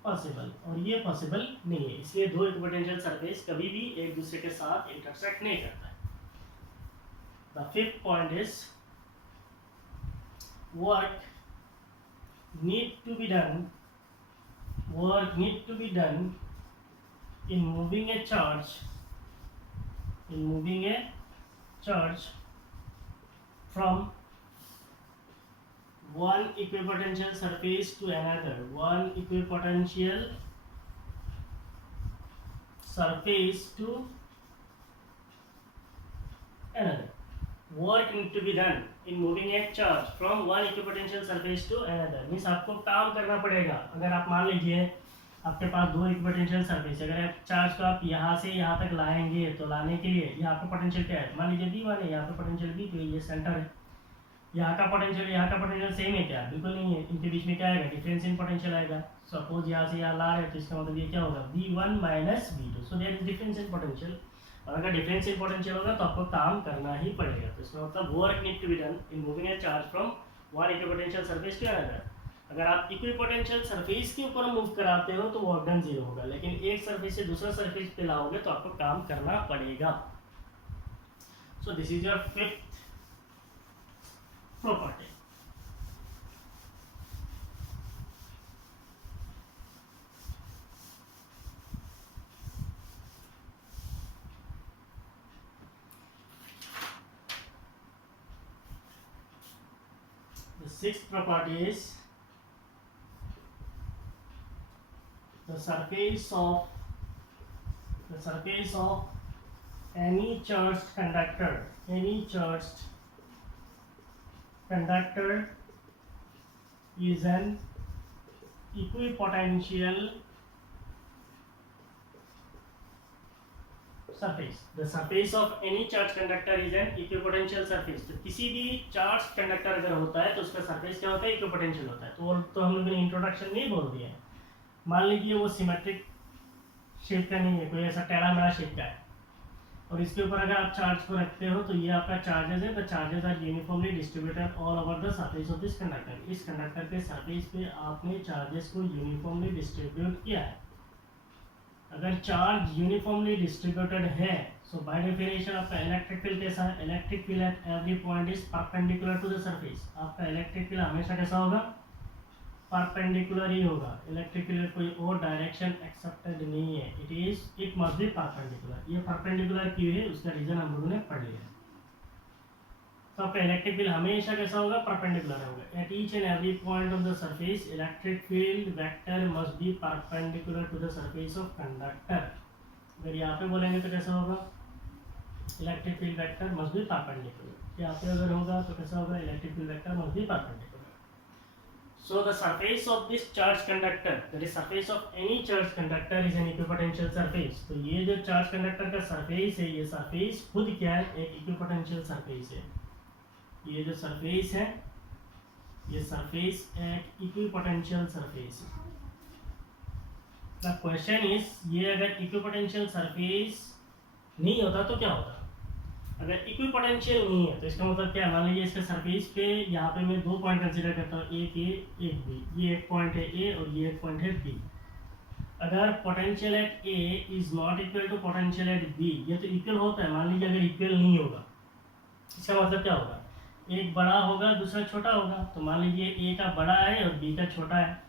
possible, और ये possible नहीं है, इसलिए दो equipotential surface कभी भी एक दूसरे के साथ intersect नहीं करता है। The fifth point is work need to be done in moving a charge from one equipotential surface to another, one equipotential surface to another। Work need to be done in moving a charge from one equipotential surface to another, means आपको काम करना पड़ेगा। अगर आप मान लीजिए आपके पास दो इक्विपोटेंशियल सरफेस, अगर आप चार्ज को आप यहाँ से यहाँ तक लाएंगे तो लाने के लिए यहाँ पे पोटेंशियल क्या है, मान लीजिए V1 है, यहाँ पे पोटेंशियल V2 है, ये सेंटर है, यहाँ का पोटेंशियल सेम है क्या, बिल्कुल नहीं है, इनके बीच में क्या आएगा, डिफरेंस इन पोटेंशियल आएगा। सपोज यहाँ से यहाँ ला रहे हैं तो इसका मतलब ये क्या होगा, V1 minus V2, so there is difference in potential, और अगर डिफरेंस इन पोटेंशियल होगा तो आपको काम करना ही पड़ेगा। तो इसका मतलब work need to be done in moving a charge from one equipotential surface to another. अगर आप इक्विपोटेंशियल सरफेस के ऊपर मूव कराते हो तो वर्क डन जीरो होगा, लेकिन एक सरफेस से दूसरा सरफेस पे लाओगे तो आपको काम करना पड़ेगा। सो this is your fifth property. The sixth property is the surface of any charged conductor is an equipotential surface। The surface of any charged conductor is an equipotential surface। तो किसी भी चार्ज कंडक्टर अगर होता है तो उसका surface क्या होता है, इक्विपोटेंशियल होता है। तो हम लोगों ने इंट्रोडक्शन में ही बोल दिया है। मान लीजिए वो सिमेट्रिक शेप का नहीं है, कोई ऐसा टेढ़ा मेढ़ा शेप का है, और इसके ऊपर अगर आप चार्ज को रखते हो तो ये आपका चार्जेस है। The charges are uniformly distributed all over the surface of this conductor. इस कंडक्टर के सरफेस पे आपने चार्जेस को यूनिफॉर्मली डिस्ट्रीब्यूट किया है। अगर चार्ज यूनिफॉर्मली डिस्ट्रीब्यूटेड है सो बाय डेफिनेशन आपका इलेक्ट्रिक फील्ड कैसा है, electric field at every point is perpendicular to the surface. आपका इलेक्ट्रिक फील्ड हमेशा कैसा होगा, परपेंडिकुलर ही होगा। इलेक्ट्रिक फील्ड कोई और डायरेक्शन एक्सेप्टेड नहीं है, इट मस्ट बी परपेंडिकुलर। ये परपेंडिकुलर क्यों है उसका रीजन हम लोगों ने पढ़ लिया। तो आपका इलेक्ट्रिक फील्ड हमेशा कैसा होगा, परपेंडिकुलर होगा। At each and every point of the surface electric field vector must be perpendicular to the surface of conductor. अगर यहाँ पे बोलेंगे तो कैसा होगा, electric field vector must be perpendicular. यहाँ पे अगर होगा तो कैसा होगा, electric field vector must be perpendicular. So the surface of this charge conductor, that is surface of any charge conductor is an equipotential surface। तो ये जो चार्ज कंडक्टर का सरफेस है, ये सरफेस खुद क्या है, एक इक्विपोटेंशियल सरफेस है। ये जो सरफेस है, ये सरफेस एक इक्विपोटेंशियल सरफेस है। द क्वेश्चन इज, ये अगर इक्विपोटेंशियल सरफेस नहीं होता तो क्या होता। अगर इक्विपोटेंशियल नहीं है तो इसका मतलब क्या है, मान लीजिए इसके सरफेस पे यहाँ पे मैं दो पॉइंट कंसीडर करता हूँ, एक ए एक बी। ये एक पॉइंट है ए और ये एक पॉइंट है बी। अगर potential at A is not equal to potential at B, ये तो इक्वल होता है। मान लीजिए अगर इक्वल नहीं होगा इसका मतलब क्या होगा, एक बड़ा होगा दूसरा छोटा होगा। तो मान लीजिए ए का बड़ा है और बी का छोटा है।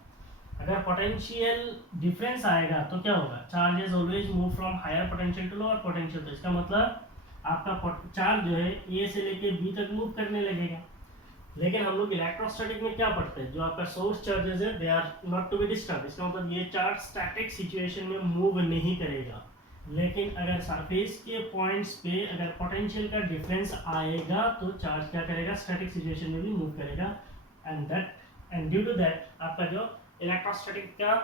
अगर पोटेंशियल डिफरेंस आएगा तो क्या होगा, charges always move from higher potential to lower potential. तो इसका मतलब आपका चार्ज जो है ए से लेके बी तक मूव करने लगेगा। लेकिन हम लोग इलेक्ट्रोस्टैटिक में क्या पढ़ते हैं, जो आपका सोर्स चार्जेस है they are not to be disturb. इसका मतलब ये चार्ज स्टैटिक सिचुएशन में मूव नहीं करेगा। लेकिन अगर सरफेस के पॉइंट्स पे अगर पोटेंशियल का डिफरेंस आएगा तो चार्ज क्या करेगा, स्टैटिक सिचुएशन में भी मूव करेगा। एंड ड्यू टू दैट आपका जो इलेक्ट्रोस्टैटिक का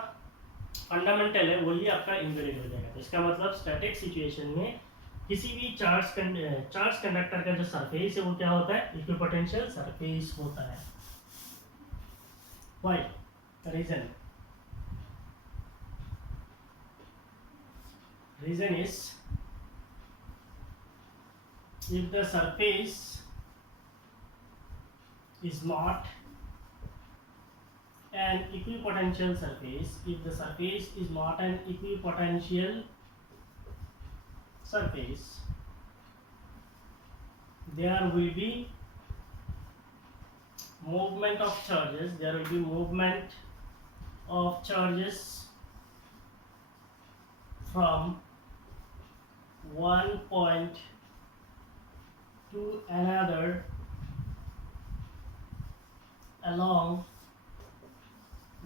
फंडामेंटल है वही आपका इनवेरिएंट हो जाएगा। तो इसका मतलब स्टैटिक सिचुएशन में किसी भी चार्ज कंडक्टर का जो सरफेस है वो क्या होता है, इक्विपोटेंशियल सरफेस होता है। Why reason is if the surface is not an equipotential surface, if the surface is not an equipotential surface, there will be movement of charges, there will be movement of charges from one point to another along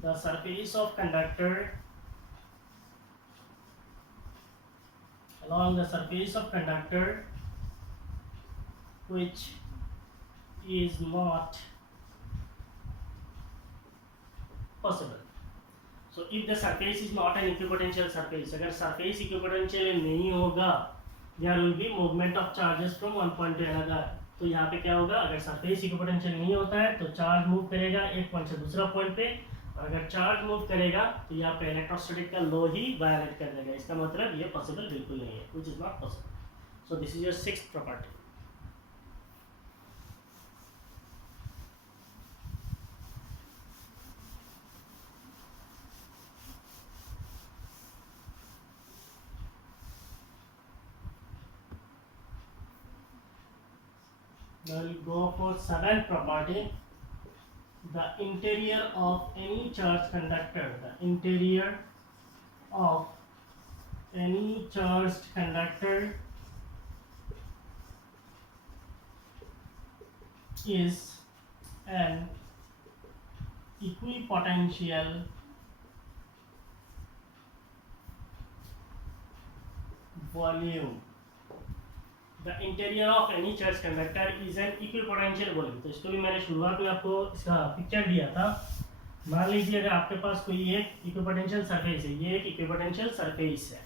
the surface of conductor, which is not possible. So if the surface is not an equipotential surface, अगर surface equipotential नहीं होगा, there will be movement of charges from one point to another. तो यहाँ पे क्या होगा, अगर surface equipotential नहीं होता है तो चार्ज मूव करेगा एक पॉइंट से दूसरा पॉइंट पे, और अगर चार्ज मूव करेगा तो यहाँ पे इलेक्ट्रोस्टैटिक का लॉ ही वायलेट कर देगा। इसका मतलब ये पॉसिबल बिल्कुल नहीं है, which is not possible. So this is your sixth property. Now we'll go for seventh property. The interior of any charged conductor, the interior of any charged conductor is an equipotential volume. The interior of any charged conductor is an equipotential volume. तो इसको भी मैंने शुरुआत में आपको इसका picture दिया था। मान लीजिए अगर आपके पास कोई एक इक्विपोटेंशियल सरफेस है, ये एक इक्विपोटेंशियल सरफेस है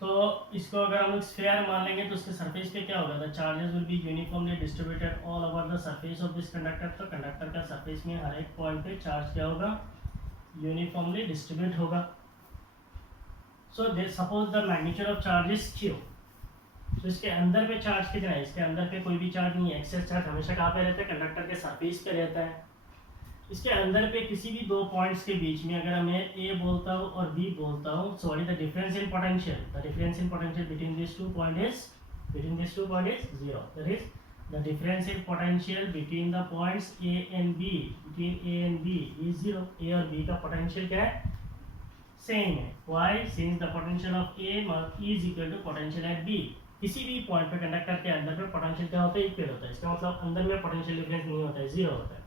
तो इसको अगर हम स्फीयर मान लेंगे तो उसके सरफेस पे क्या होगा, the charges will be uniformly distributed all over the surface of this conductor. तो कंडक्टर का सरफेस में हर एक पॉइंट पे चार्ज क्या होगा, यूनिफॉर्मली डिस्ट्रीब्यूट होगा। So suppose the magnitude of charge is Q. तो इसके अंदर पे चार्ज कितना है, इसके अंदर पे कोई भी चार्ज नहीं है। एक्सेस चार्ज हमेशा कहाँ पे रहता है, कंडक्टर के सरफेस पे रहता है। इसके अंदर पे किसी भी दो पॉइंट्स के बीच में अगर मैं ए बोलता हूँ और बी बोलता हूँ, so what is the difference in potential, the difference in potential between this two point is 0. That is the difference in potential between the points A and B, between A and B is 0। A और B का potential क्या है, same है। Why, since the potential of A is equal to potential at B. किसी भी point पे conductor के अंदर पे पोटेंशियल क्या होता है, इक्वल होता है। इसका मतलब अंदर में पोटेंशियल डिफरेंस नहीं होता है, 0 होता है।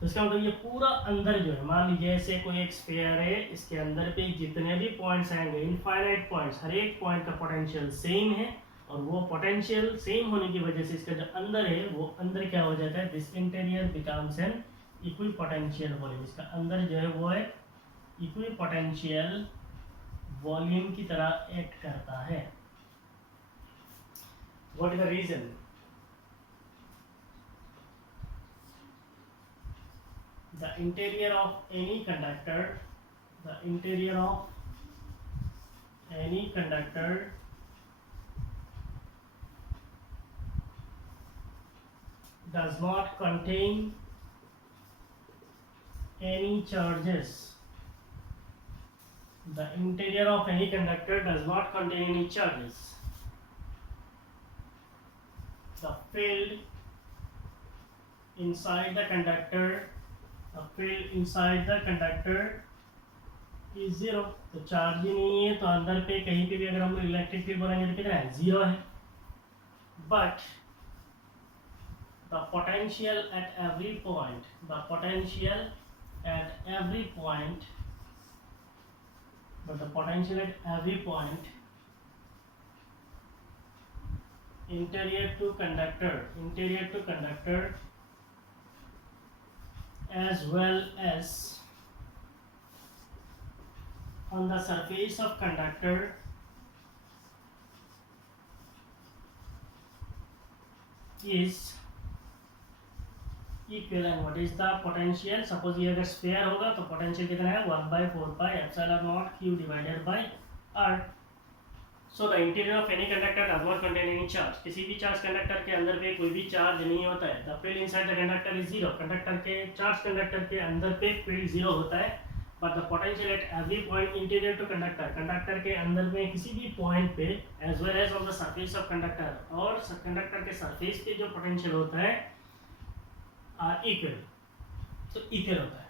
तो इसका मतलब ये पूरा अंदर जो है, मान लीजिए ऐसे कोई एक स्फीयर है, इसके अंदर पे जितने भी पॉइंट्स आएंगे, इनफाइनाइट पॉइंट्स, हर एक पॉइंट का पोटेंशियल सेम है। और वो पोटेंशियल सेम होने की वजह से इसका जो अंदर है वो अंदर क्या हो जाता है, this interior becomes N equipotential volume. इसका अंदर जो है वो है इक्विपोटेंशियल वॉल्यूम की तरह एक्ट करता है। What is the reason, the interior of any conductor does not contain any charges. The interior of any conductor does not contain any charges. The field inside the conductor is 0। तो charge ही नहीं है तो अंदर पे कहीं पे भी अगर हम इलेक्ट्रिक फील्ड बोलेंगे तो कितना है, 0 है। But the potential at every point, the potential at every point, but the potential at every point interior to conductor as well as on the surface of conductor is equal. And what is the potential? Suppose ये अगर sphere होगा तो potential कितना है 1/4 pi epsilon naught q divided by r. So the interior of any conductor does not contain any charge. किसी भी charge conductor के अंदर पे कोई भी चार्ज नहीं होता है. The field inside the conductor is zero. Conductor के चार्ज कंडक्टर के अंदर पे फील्ड जीरो होता है. But the potential at every point interior to conductor, conductor के अंदर में किसी भी पॉइंट पे as well as on the surface of conductor, और कंडक्टर के सरफेस पे जो पोटेंशियल होता है आर इक्वल. तो इक्वल होता है.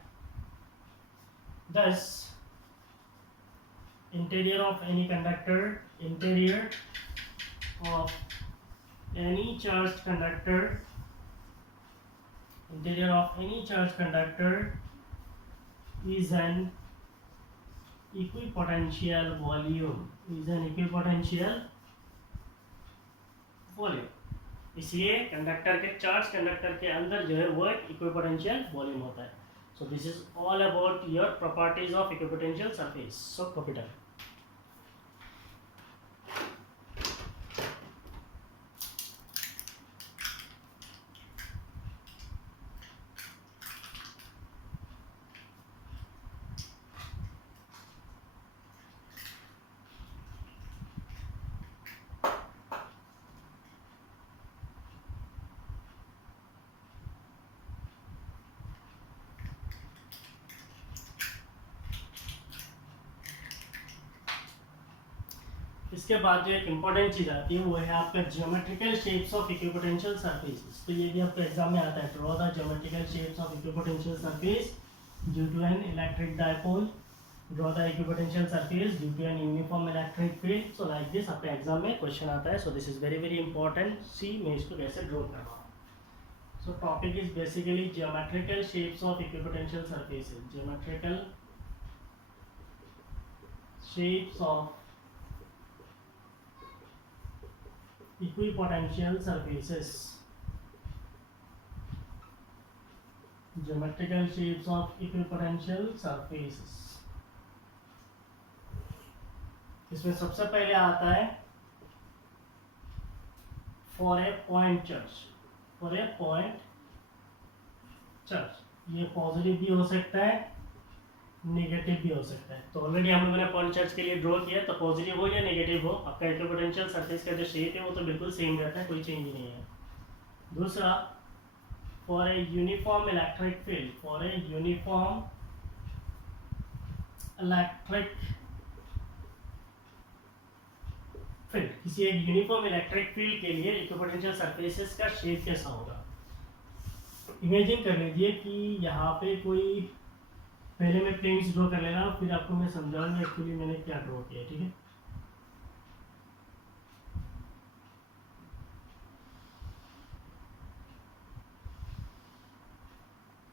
Thus interior of any conductor, interior of any charged conductor, interior of any charged conductor is an equipotential volume, is an equipotential volume. इसलिए कंडक्टर के चार्ज कंडक्टर के अंदर जो है वो इक्विपोटेंशियल वॉल्यूम होता है. So this is all about your properties of equipotential surface. So capital. इसके बाद जो एक इम्पोर्टेंट चीज़ आती है वो है आपका geometrical shapes of equipotential surface. तो ये भी आपके एग्जाम में आता है. Draw the geometrical shapes of equipotential surface due to an electric dipole. Draw the equipotential surface due to an uniform electric field. So like this आपके exam में question आता है. So this is very very important. See मैं इसको कैसे draw कर रहा हूँ. So topic is basically geometrical shapes of equipotential surfaces. Geometrical shapes of equipotential surfaces. Geometrical shapes of equipotential surfaces. इसमें सबसे पहले आता है for a point charge. For a point charge ये पॉजिटिव भी हो सकता है, नेगेटिव भी हो सकता है. तो ऑलरेडी हम लोगों ने पॉइंट चार्ज के लिए ड्रॉ किया. तो पॉजिटिव हो या नेगेटिव हो, आपका इक्विपोटेंशियल सरफेस का जो शेप है वो तो बिल्कुल सेम रहता है, कोई चेंज ही नहीं है. दूसरा for a uniform electric field. For a uniform electric field, किसी एक यूनिफॉर्म इलेक्ट्रिक फील्ड के लिए इक्विपोटेंशियल सरफेसेस का शेप कैसा होगा. इमेजिन कर लीजिए कि यहाँ पे कोई, पहले मैं प्लेन्स ड्रॉ कर लेना, फिर आपको मैं समझाऊंगा एक्चुअली मैंने क्या ड्रॉ किया. ठीक है.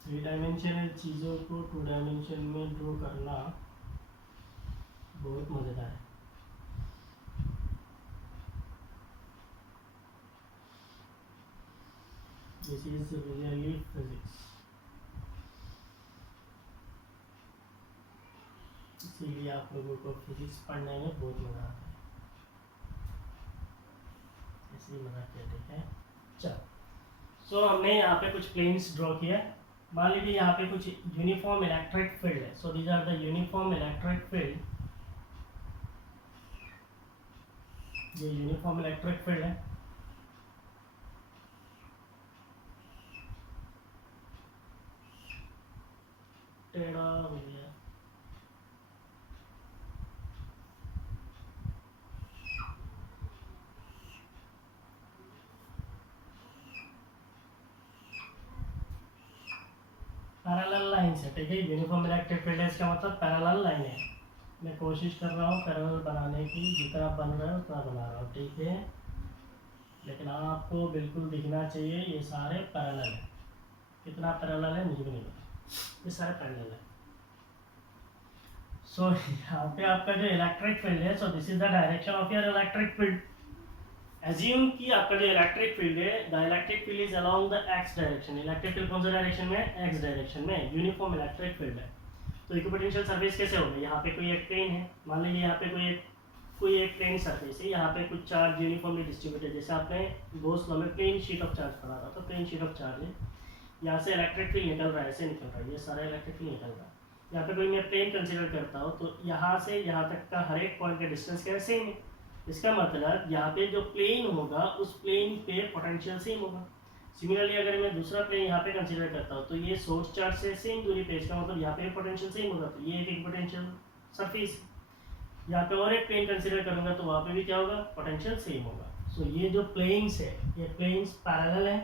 थ्री डायमेंशनल चीज़ों को टू डायमेंशन में ड्रॉ करना बहुत मज़ेदार है. This is really physics. इसीलिए आप लोगों को फिजिक्स पढ़ने में बहुत मज़ा आता है. इसलिए मज़ा कहते हैं. चलो, सो हमने यहाँ पे कुछ प्लेन्स ड्रॉ किया. मान लीजिए यहाँ पे कुछ यूनिफॉर्म इलेक्ट्रिक फील्ड है. So these are the uniform electric field. ये यूनिफॉर्म इलेक्ट्रिक फील्ड है. टेढ़ा भैया. पैरेलल लाइन से. ठीक है. यूनिफॉर्म इलेक्ट्रिक फील्ड है, इसका मतलब पैरेलल लाइन है. मैं कोशिश कर रहा हूँ पैरेलल बनाने की. जितना बन रहा है उतना बना रहा हूँ. ठीक है. लेकिन आपको बिल्कुल दिखना चाहिए ये सारे पैरेलल है। कितना पैरेलल है मुझे भी नहीं पता, ये सारे पैरेलल है। सो यहाँ पे आपका जो इलेक्ट्रिक फील्ड है, so this is the direction of your electric field. Assume कि आपका जो इलेक्ट्रिक फील्ड है, the electric field is along the x direction. Electric field कौन सा डायरेक्शन में? एक्स डायरेक्शन में। यूनिफॉर्म इलेक्ट्रिक फील्ड है। तो इक्विपोटेंशियल सरफेस कैसे होगा? यहाँ पे कोई एक प्लेन है, मान लीजिए यहाँ पे कोई एक प्लेन सरफेस है, यहाँ पे कुछ चार्ज यूनिफॉर्मली डिस्ट्रीब्यूटेड, जैसे आपने गॉस लॉ में प्लेन शीट ऑफ चार्ज पढ़ा था, तो प्लेन शीट ऑफ चार्ज है, यहाँ से इलेक्ट्रिक फील्ड निकल रहा है, ऐसे निकल रहा है, ये सारा इलेक्ट्रिक फील्ड निकल रहा है। यहाँ पे कोई मैं प्लेन कंसिडर करता हूँ, तो यहाँ से यहाँ तक का हर एक पॉइंट का डिस्टेंस क्या है? सेम है। इसका मतलब यहाँ पे जो प्लेन होगा उस प्लेन पे पोटेंशियल सेम होगा। सिमिलरली अगर मैं दूसरा प्लेन यहाँ पे कंसिडर करता हूँ, तो ये सोर्स चार्ज से सेम दूरी पे, इसका मतलब यहाँ पे पोटेंशियल सेम होगा, तो ये एक इक्विपोटेंशियल सरफेस। यहाँ पे और एक प्लेन कंसिडर करूंगा तो वहाँ पे भी क्या होगा? पोटेंशियल सेम होगा। सो ये जो प्लेन्स है, ये प्लेन्स पैरेलल है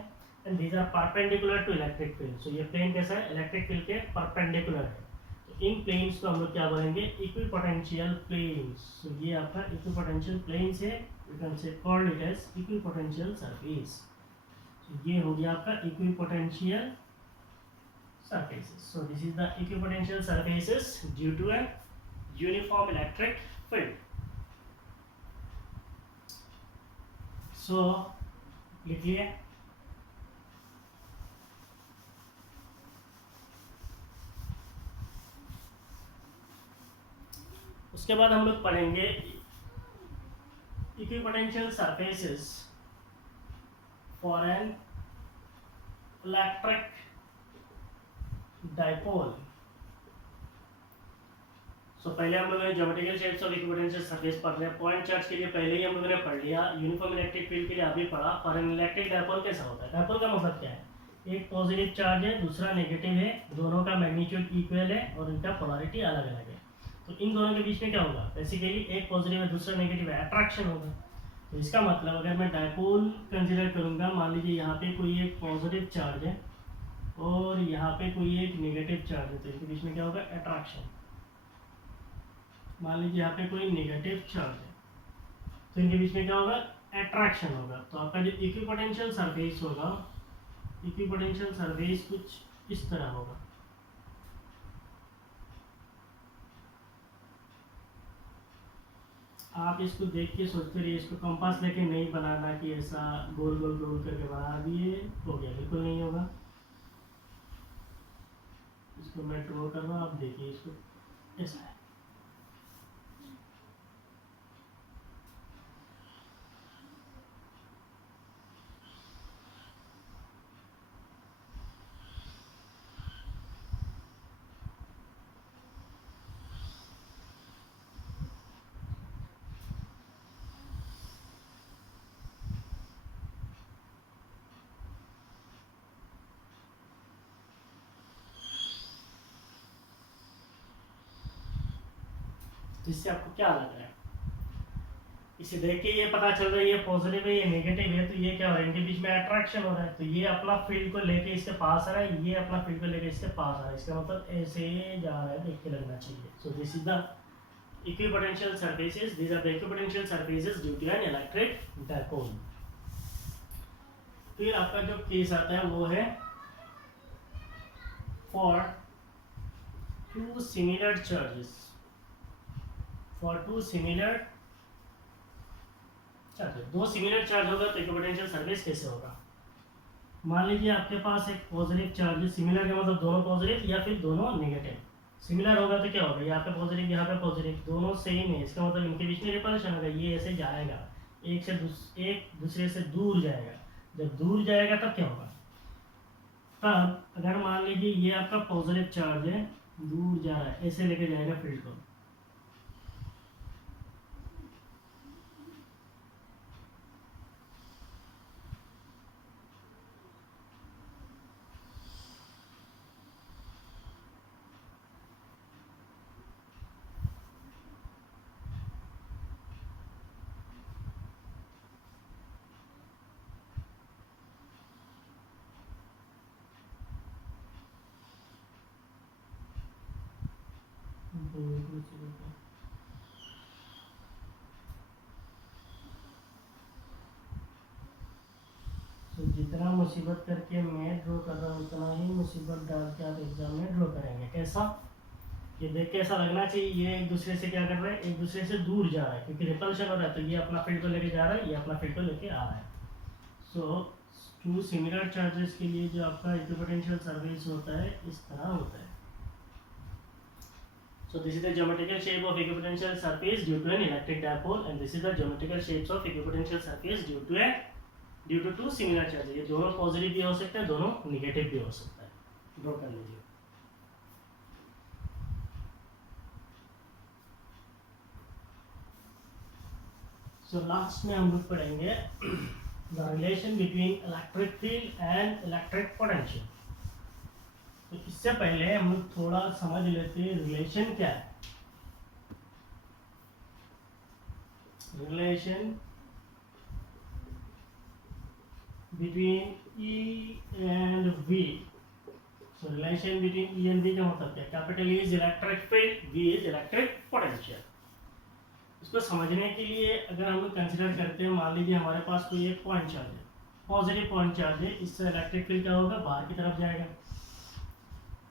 and these are perpendicular to electric field. So ये प्लेन कैसा है? इलेक्ट्रिक फील्ड के परपेंडिकुलर है। तो इन प्लेन्स को हम लोग क्या बोलेंगे? Equipotential planes. सो ये आपका इक्विपोटेंशियल प्लेन्स है, you can say called it as equipotential surface. So ये हो गया आपका equipotential surfaces. So this is the equipotential surfaces due to a uniform electric field. So लिख लिए। उसके बाद हम लोग पढ़ेंगे equipotential surfaces for an electric dipole. So पहले हम लोगों ने geometrical shapes of equipotential surface पढ़ रहे हैं। पॉइंट चार्ज के लिए पहले ही हम लोगों ने पढ़ लिया। यूनिफॉर्म इलेक्ट्रिक फील्ड के लिए अभी पढ़ा। और एन इलेक्ट्रिक डाइपोल कैसा होता है? डाइपोल का मतलब क्या है? एक पॉजिटिव चार्ज है, दूसरा नेगेटिव है, दोनों का मैग्नीट्यूड इक्वल है और इनका पोलैरिटी अलग अलग है। तो इन दोनों के बीच में क्या होगा? बेसिकली एक पॉजिटिव है, दूसरा नेगेटिव है, अट्रैक्शन होगा। तो इसका मतलब अगर मैं डाइपोल कंसिडर करूंगा, मान लीजिए यहाँ पे कोई एक पॉजिटिव चार्ज है और यहाँ पे कोई एक नेगेटिव चार्ज है, तो इनके बीच में क्या होगा? अट्रैक्शन। मान लीजिए यहाँ पे कोई नेगेटिव चार्ज है, तो इनके बीच में क्या होगा? अट्रैक्शन होगा। तो आपका जो इक्विपोटेंशियल सरफेस होगा, इक्विपोटेंशियल सरफेस कुछ इस तरह होगा। आप इसको देख के सोचते रहिए, इसको कंपास लेके नहीं बनाना कि ऐसा गोल गोल गोल करके बना दिए हो गया, बिल्कुल नहीं होगा। इसको मैं ड्रॉ कर रहा हूँ, आप देखिए इसको, ऐसा है। इससे आपको क्या लग रहा है? इसे देख के ये पता चल रहा है ये पॉजिटिव है, ये नेगेटिव है, तो ये क्या हो रहा है? इनके बीच में अट्रैक्शन हो रहा है। तो ये अपना फील्ड को लेके इसके पास आ रहा है, ये अपना फील्ड को लेके इसके पास आ रहा है। इसका मतलब ऐसे जा रहा है, देख के लगना चाहिए। So this is the equipotential surfaces, these are the equipotential surfaces due to an electric dipole. फिर आपका जो केस आता है वो है for two similar charges, for two similar charge. दो सिमिलर चार्ज होगा तो इक्विपोटेंशियल सरफेस कैसे होगा? मान लीजिए आपके पास एक पॉजिटिव चार्ज है, सिमिलर का मतलब दोनों पॉजिटिव या फिर दोनों नेगेटिव। सिमिलर होगा तो क्या होगा? यहाँ पे पॉजिटिव, यहाँ पे पॉजिटिव, दोनों सेम है, इसका मतलब इनके बीच में रिपल्शन होगा, ये ऐसे जाएगा, एक दूसरे से दूर जाएगा। जब दूर जाएगा तब क्या होगा? तब अगर मान लीजिए ये आपका पॉजिटिव चार्ज है, दूर जा रहा है, ऐसे लेके जाएगा फील्ड को, मुसीबत करके मैं ड्रॉ कर रहा हूँ उतना ही मुसीबत डाल के आप एग्जाम में ड्रॉ करेंगे। कैसा, ये देख के ऐसा लगना चाहिए ये एक दूसरे से क्या कर रहे हैं, एक दूसरे से दूर जा रहा है, क्योंकि रिपल्शन हो रहा है तो ये अपना फील्ड को लेके जा रहा है, ये अपना फील्ड को लेके आ रहा है। सो टू सिमिलर चार्जेस के लिए जो आपका इक्विपोटेंशियल सरफेस होता है इस तरह होता है। So this is the geometrical shape of equipotential surface due to an electric dipole, and this is the geometrical shapes of equipotential surface due to two similar charges। ये दोनों पॉजिटिव भी हो सकता है, दोनों निगेटिव भी हो सकता है। ड्रॉ कर लीजिए। So लास्ट में हम लोग पढ़ेंगे the relation between electric field and electric potential। तो इससे पहले हम लोग थोड़ा समझ लेते हैं रिलेशन क्या है। Relation between E and V। So relation between E and V का मतलब क्या है? Capital E is electric field, V is electric potential. इसको समझने के लिए अगर हम लोग कंसिडर करते हैं, मान लीजिए हमारे पास कोई एक पॉइंट चार्ज है, पॉजिटिव पॉइंट चार्ज है, इससे इलेक्ट्रिक फील्ड क्या होगा, बाहर की तरफ जाएगा।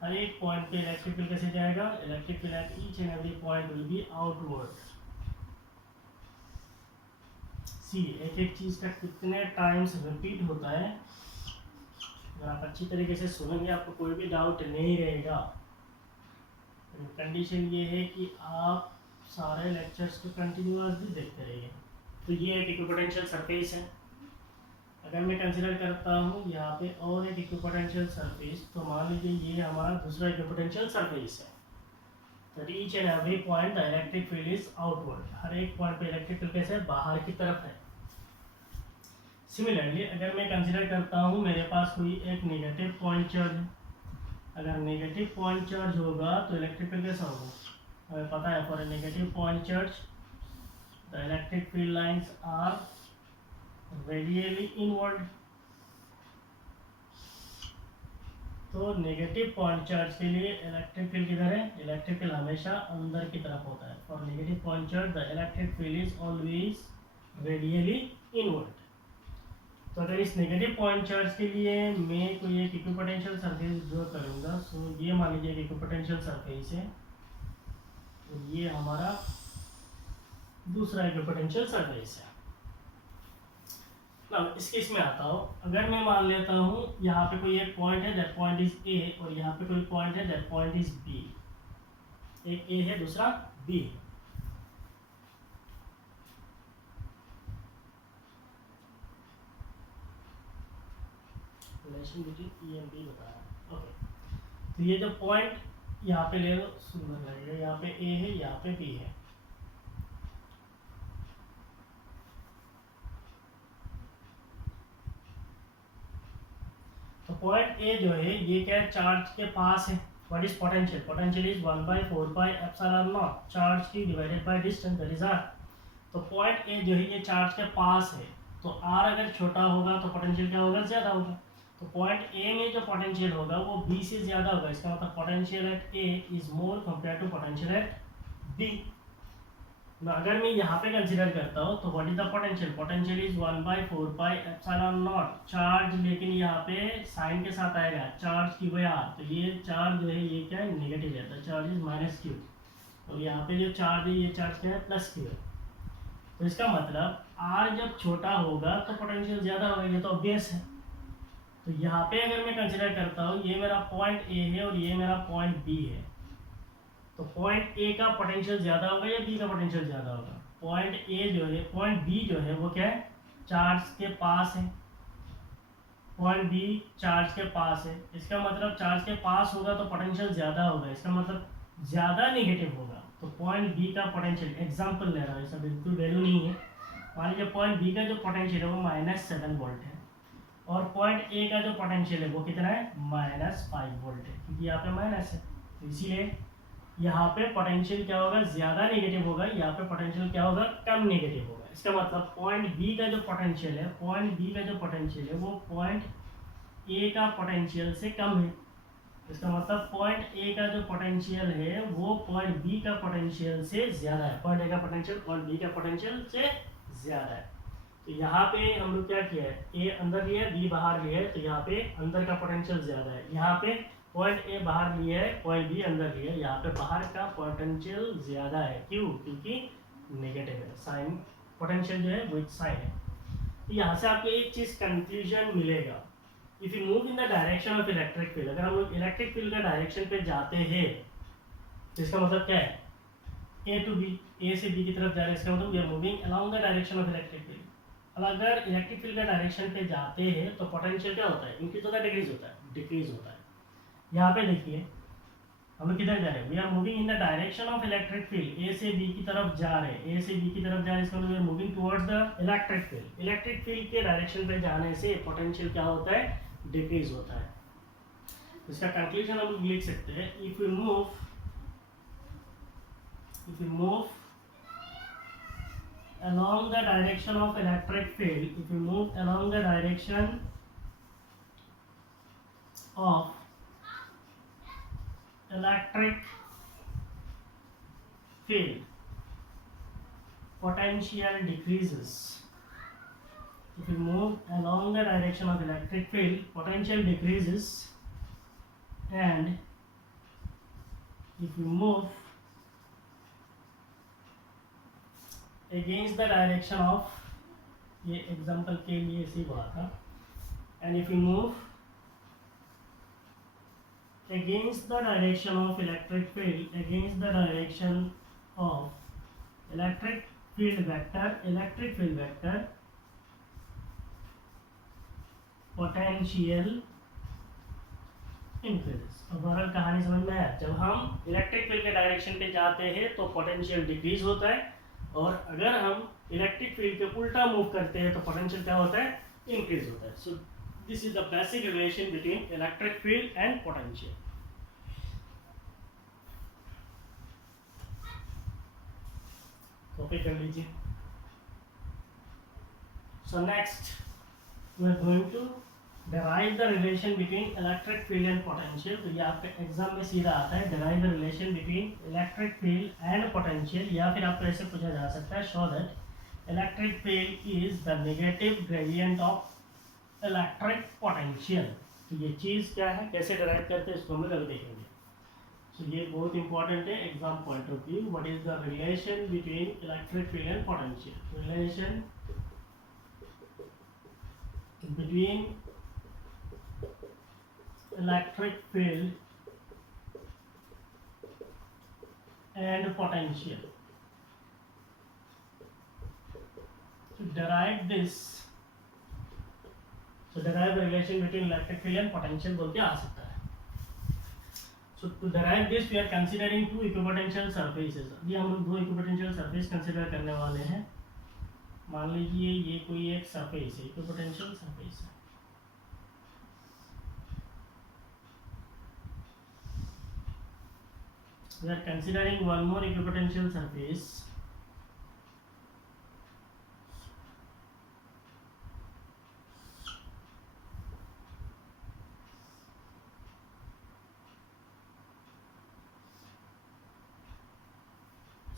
हर एक पॉइंट पे इलेक्ट्रिक फील्ड कैसे जाएगा, electric field at each and every point will be outward. See एक एक चीज का कितने टाइम्स रिपीट होता है, अगर आप अच्छी तरीके से सुनेंगे आपको कोई भी डाउट नहीं रहेगा। कंडीशन ये है कि आप सारे लेक्चर्स को कंटिन्यूअसली देखते रहिए। तो ये एक इक्विपोटेंशियल सरफेस है। अगर मैं कंसिडर करता हूँ यहाँ पे और एक इक्विपोटेंशियल सरफेस, तो मान लीजिए ये हमारा दूसरा इक्विपोटेंशियल सरफेस है। तो each and every point the electric field is outward. हर एक पॉइंट पे इलेक्ट्रिक फील्ड कैसे बाहर की तरफ है। सिमिलरली अगर मैं कंसिडर करता हूँ मेरे पास कोई एक नेगेटिव पॉइंट चार्ज है, अगर नेगेटिव पॉइंट चार्ज होगा तो इलेक्ट्रिक फील्ड कैसा होगा, हमें पता है for a negative point charge the electric field lines are radially inward. तो नेगेटिव पॉइंट चार्ज के लिए इलेक्ट्रिक फील्ड किधर है, इलेक्ट्रिक फील्ड हमेशा अंदर की तरफ होता है। For negative point charge the electric field is always radially inward. तो अगर इस नेगेटिव पॉइंट चार्ज के लिए मैं कोई एक इक्विपोटेंशियल सरफेस ड्रॉ करूंगा, सो ये मान लीजिए एक इक्विपोटेंशियल सरफेस है, तो ये हमारा दूसरा इक्विपोटेंशियल सरफेस है। अब इस केस में आता हूँ, अगर मैं मान लेता हूँ यहाँ पे कोई एक पॉइंट है, दैट पॉइंट इज ए, और यहाँ पे कोई पॉइंट है, दैट पॉइंट इज बी। एक ए है, दूसरा बी है। Relation between E and B बताया। ओके, तो ये जो पॉइंट यहाँ पे ले लो, सुंदर लगेगा। यहाँ पे ए है, यहाँ पे बी है। तो पॉइंट ए जो है ये क्या है, चार्ज के पास है। What is potential, potential is 1/4πε0 charge की divided by distance, that is r. तो पॉइंट ए जो है ये चार्ज के पास है, तो आर अगर छोटा होगा तो पोटेंशियल क्या होगा, ज्यादा होगा। तो पॉइंट ए में जो पोटेंशियल होगा वो बी से ज्यादा होगा। इसका मतलब potential at A is more compare to potential at B. अगर मैं यहाँ पे कंसिडर करता हूँ तो what is the potential, potential is 1/4πε0 charge, लेकिन यहाँ पे साइन के साथ आएगा चार्ज की वजह आर। तो ये चार्ज जो है ये क्या है, नेगेटिव रहता है, चार्ज इज -q। और यहाँ पे जो चार्ज है ये चार्ज क्या है, +q है। तो इसका मतलब आर जब छोटा होगा तो पोटेंशियल ज्यादा होगा, ये तो ऑब्वियस है। तो यहाँ पे अगर मैं कंसिडर करता हूँ ये मेरा पॉइंट ए है और ये मेरा पॉइंट बी है, तो पॉइंट ए का पोटेंशियल ज्यादा होगा या बी का पोटेंशियल ज्यादा होगा। पॉइंट ए जो है, पॉइंट बी जो है वो क्या है, चार्ज के पास है। पॉइंट बी चार्ज के पास है, इसका मतलब चार्ज के पास होगा तो पोटेंशियल ज्यादा होगा, इसका मतलब ज्यादा नेगेटिव होगा। तो पॉइंट बी का पोटेंशियल, एग्जांपल ले रहा हूँ, ऐसा बिल्कुल वैल्यू नहीं है। मान लीजिए पॉइंट बी का जो पोटेंशियल है वो -7 वोल्ट है, और पॉइंट ए का जो पोटेंशियल है वो कितना है, -5 वोल्ट है, क्योंकि यहाँ पे माइनस है। तो इसीलिए यहाँ पे पोटेंशियल क्या होगा, ज्यादा नेगेटिव होगा, यहाँ पे पोटेंशियल क्या होगा, कम नेगेटिव होगा। इसका मतलब पॉइंट बी का जो पोटेंशियल है, पॉइंट बी का जो पोटेंशियल है वो पॉइंट ए का पोटेंशियल से कम है। इसका मतलब पॉइंट ए का जो पोटेंशियल है वो पॉइंट बी का पोटेंशियल से ज्यादा है। पॉइंट ए का पोटेंशियल पॉइंट बी का पोटेंशियल से ज्यादा है। तो यहाँ पे हम लोग क्या किया है, ए अंदर लिया है, बी बाहर लिया है, तो यहाँ पे अंदर का पोटेंशियल ज़्यादा है। यहाँ पे पॉइंट ए बाहर लिया है, पॉइंट बी अंदर लिया है, यहाँ पे बाहर का पोटेंशियल ज़्यादा है। क्यों? क्योंकि नेगेटिव है, साइन पोटेंशियल जो है विद साइन है। तो यहाँ से आपको एक चीज़ कंफ्यूजन मिलेगा, if you move in the direction of electric field, अगर हम लोग इलेक्ट्रिक फील्ड का डायरेक्शन पे जाते हैं तो इसका मतलब क्या है, ए टू बी, ए से बी की तरफ जा रहे हैं, इसका मतलब we are moving along the direction of electric field. अब अगर इलेक्ट्रिक फील्ड का डायरेक्शन पे जाते हैं तो पोटेंशियल क्या होता है, इंक्रीज होता है डिक्रीज होता है, डिक्रीज होता है। यहाँ पे देखिए हम लोग किधर जा रहे हैं, we are moving in the direction of electric field, A से बी की तरफ जा रहे हैं, ए से बी की तरफ जा रहे हैं, इसका मतलब we are moving towards the electric field. Electric field के डायरेक्शन पे जाने से पोटेंशियल क्या होता है, डिक्रीज होता है। इसका कंक्लूजन हम लोग लिख सकते हैं, if you move along the direction of electric field, if you move along the direction of electric field, potential decreases. If you move along the direction of electric field, potential decreases, and if you move against the direction of, ये example के लिए इसी हुआ था, and if you move against the direction of electric field, against the direction of electric field vector, potential increases। Overall कहानी समझ में आया, जब हम इलेक्ट्रिक फील्ड के डायरेक्शन पे जाते हैं तो पोटेंशियल डिक्रीज होता है, और अगर हम इलेक्ट्रिक फील्ड के उल्टा मूव करते हैं तो पोटेंशियल क्या होता है, इंक्रीज होता है। So this is the basic relation between electric field and potential. Copy कर लीजिए। So next we are going to derive the relation between electric field and potential। तो ये आपके एग्जाम में सीधा आता है, derive the relation between electric field and potential, या फिर आपको ऐसे पूछा जा सकता है, show that electric field is the negative gradient of electric potential। तो ये चीज़ क्या है, कैसे derive करते हैं, इसको हम लोग देखेंगे। तो ये बहुत इंपॉर्टेंट है exam point of view. What is the relation between electric field and potential, relation between electric field and potential। To derive this, so derive the relation between electric field and potential बोल के आ सकता है। So to derive this we are considering two equipotential surfaces। अभी हम लोग दो equipotential surface consider करने वाले हैं। मान लीजिए ये कोई एक सरफेस है, इक्विपोटेंशियल सरफेस है, we are considering one more equipotential surface,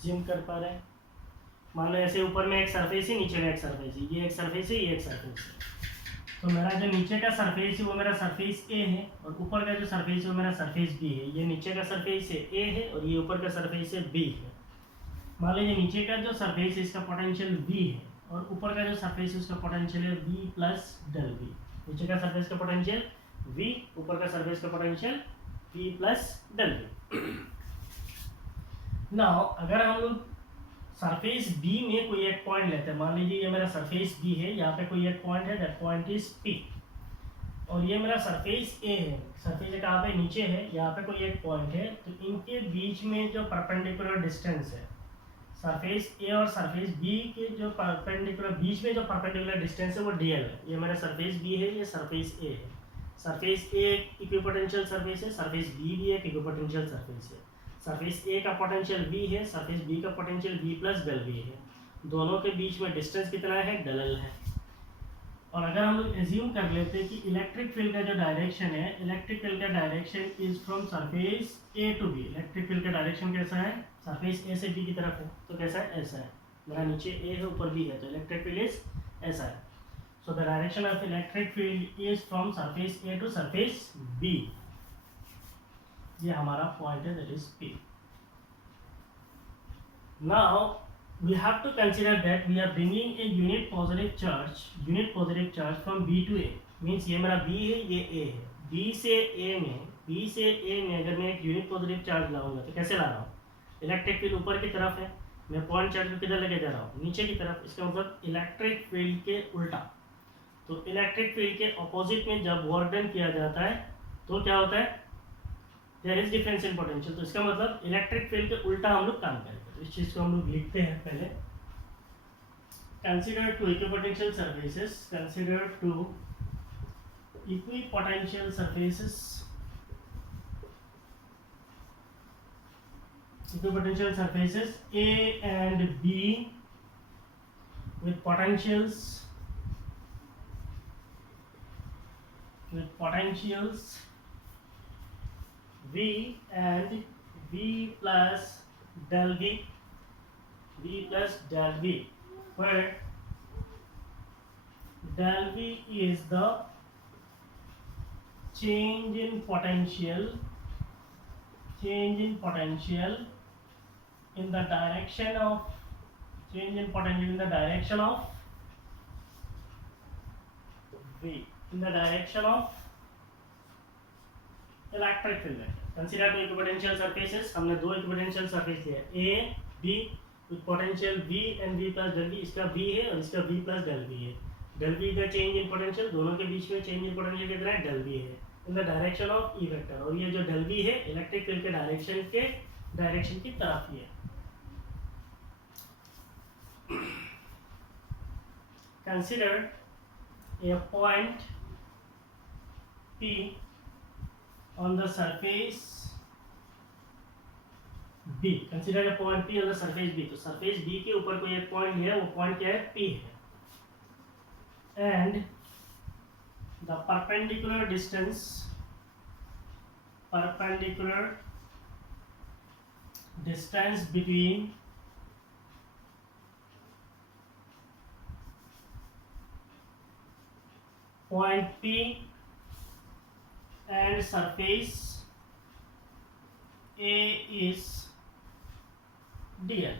gym कर पा रहे हैं, मान लो ऐसे ऊपर में एक सरफेस है, नीचे में एक सरफेस है, ये एक सरफेस है, ये एक सरफेस है। तो मेरा जो नीचे का सरफेस है वो मेरा सरफेस ए है, और ऊपर का जो सरफेस है वो मेरा सरफेस बी है। ये नीचे का सरफेस है ए है, और ये ऊपर का सरफेस है बी है। मान लीजिए नीचे का जो सरफेस है इसका पोटेंशियल बी है, और ऊपर का जो सरफेस है उसका पोटेंशियल है बी प्लस डेल बी। नीचे का सरफेस का पोटेंशियल वी, ऊपर का सरफेस का potential B plus del B. Now अगर हम लोग सरफेस बी में कोई एक पॉइंट लेते हैं, मान लीजिए ये मेरा सरफेस बी है, यहाँ पे कोई एक पॉइंट है, दैट पॉइंट इज पी, और ये मेरा सरफेस ए है, सरफेस कहाँ पे, नीचे है, यहाँ पे कोई एक पॉइंट है। तो इनके बीच में जो परपेंडिकुलर डिस्टेंस है, सरफेस ए और सरफेस बी के जो परपेंडिकुलर बीच में जो परपेंडिकुलर डिस्टेंस है वो डी एल है। ये मेरा सरफेस बी है, ये सरफेस ए है। सरफेस ए एक इक्विपोटेंशियल सरफेस है, सरफेस बी भी एक इक्विपोटेंशियल सरफेस है। सरफेस ए का पोटेंशियल बी है, सरफेस बी का potential B plus del B है। दोनों के बीच में डिस्टेंस कितना है, डेल एल है। और अगर हम लोग एज्यूम कर लेते हैं कि इलेक्ट्रिक फील्ड का जो डायरेक्शन है, इलेक्ट्रिक फील्ड का direction is from surface A to B. Electric field का डायरेक्शन कैसा है, सरफेस ए से बी की तरफ है, तो कैसा है, ऐसा है। मेरा नीचे ए है, ऊपर बी है, तो इलेक्ट्रिक फील्ड इज ऐसा है. So the direction of electric field is from surface A to surface B. ये हमारा point है, that is P. Now we have to consider that we are bringing a unit positive charge from B to A. Means ये मेरा B है, ये A है. B से A में अगर मैं एक यूनिट पॉजिटिव चार्ज लाऊंगा तो कैसे ला रहा हूँ? इलेक्ट्रिक फील्ड ऊपर की तरफ है, मैं पॉइंट चार्ज को किधर लेके जा रहा हूँ? नीचे की तरफ. इसका मतलब इलेक्ट्रिक फील्ड के उल्टा. तो इलेक्ट्रिक फील्ड के ऑपोजिट में जब वर्क डन किया जाता है तो क्या होता है? There is difference in potential. तो इसका मतलब इलेक्ट्रिक फील्ड के उल्टा हम लोग काम करेंगे. तो इस चीज को हम लोग लिखते हैं पहले. Consider two equipotential surfaces, consider two equipotential surfaces A and B with potentials V and V plus del V, where del V is the change in potential in the direction of V, in the direction of electric field vector. Consider two equipotential surfaces. हमने दो equipotential surface लिए A B with potential V and V plus del V. इसका V है और इसका V plus del V है. del V का change in potential, दोनों के बीच में change in potential कितना है? del V है in the direction of E vector. और ये जो del V है इलेक्ट्रिक फील्ड के डायरेक्शन की तरफ ही है. Consider a point P on the surface B. Consider a point P on the surface B. तो surface B के ऊपर कोई एक point है, वो point क्या है? P है. And the perpendicular distance between point P and surface A is dl.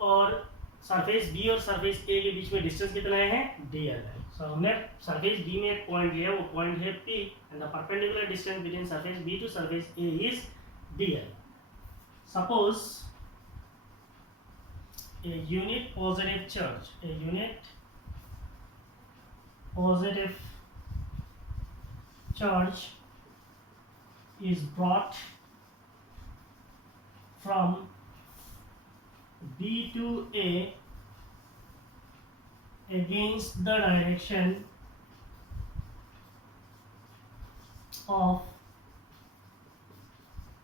और सरफेस बी और सरफेस ए के बीच में डिस्टेंस कितना है? dl है. सो हमने सरफेस बी में एक पॉइंट लिया, वो पॉइंट है P and the perpendicular distance between surface B to surface A is dl. सपोज a unit positive charge is brought from B to A against the direction of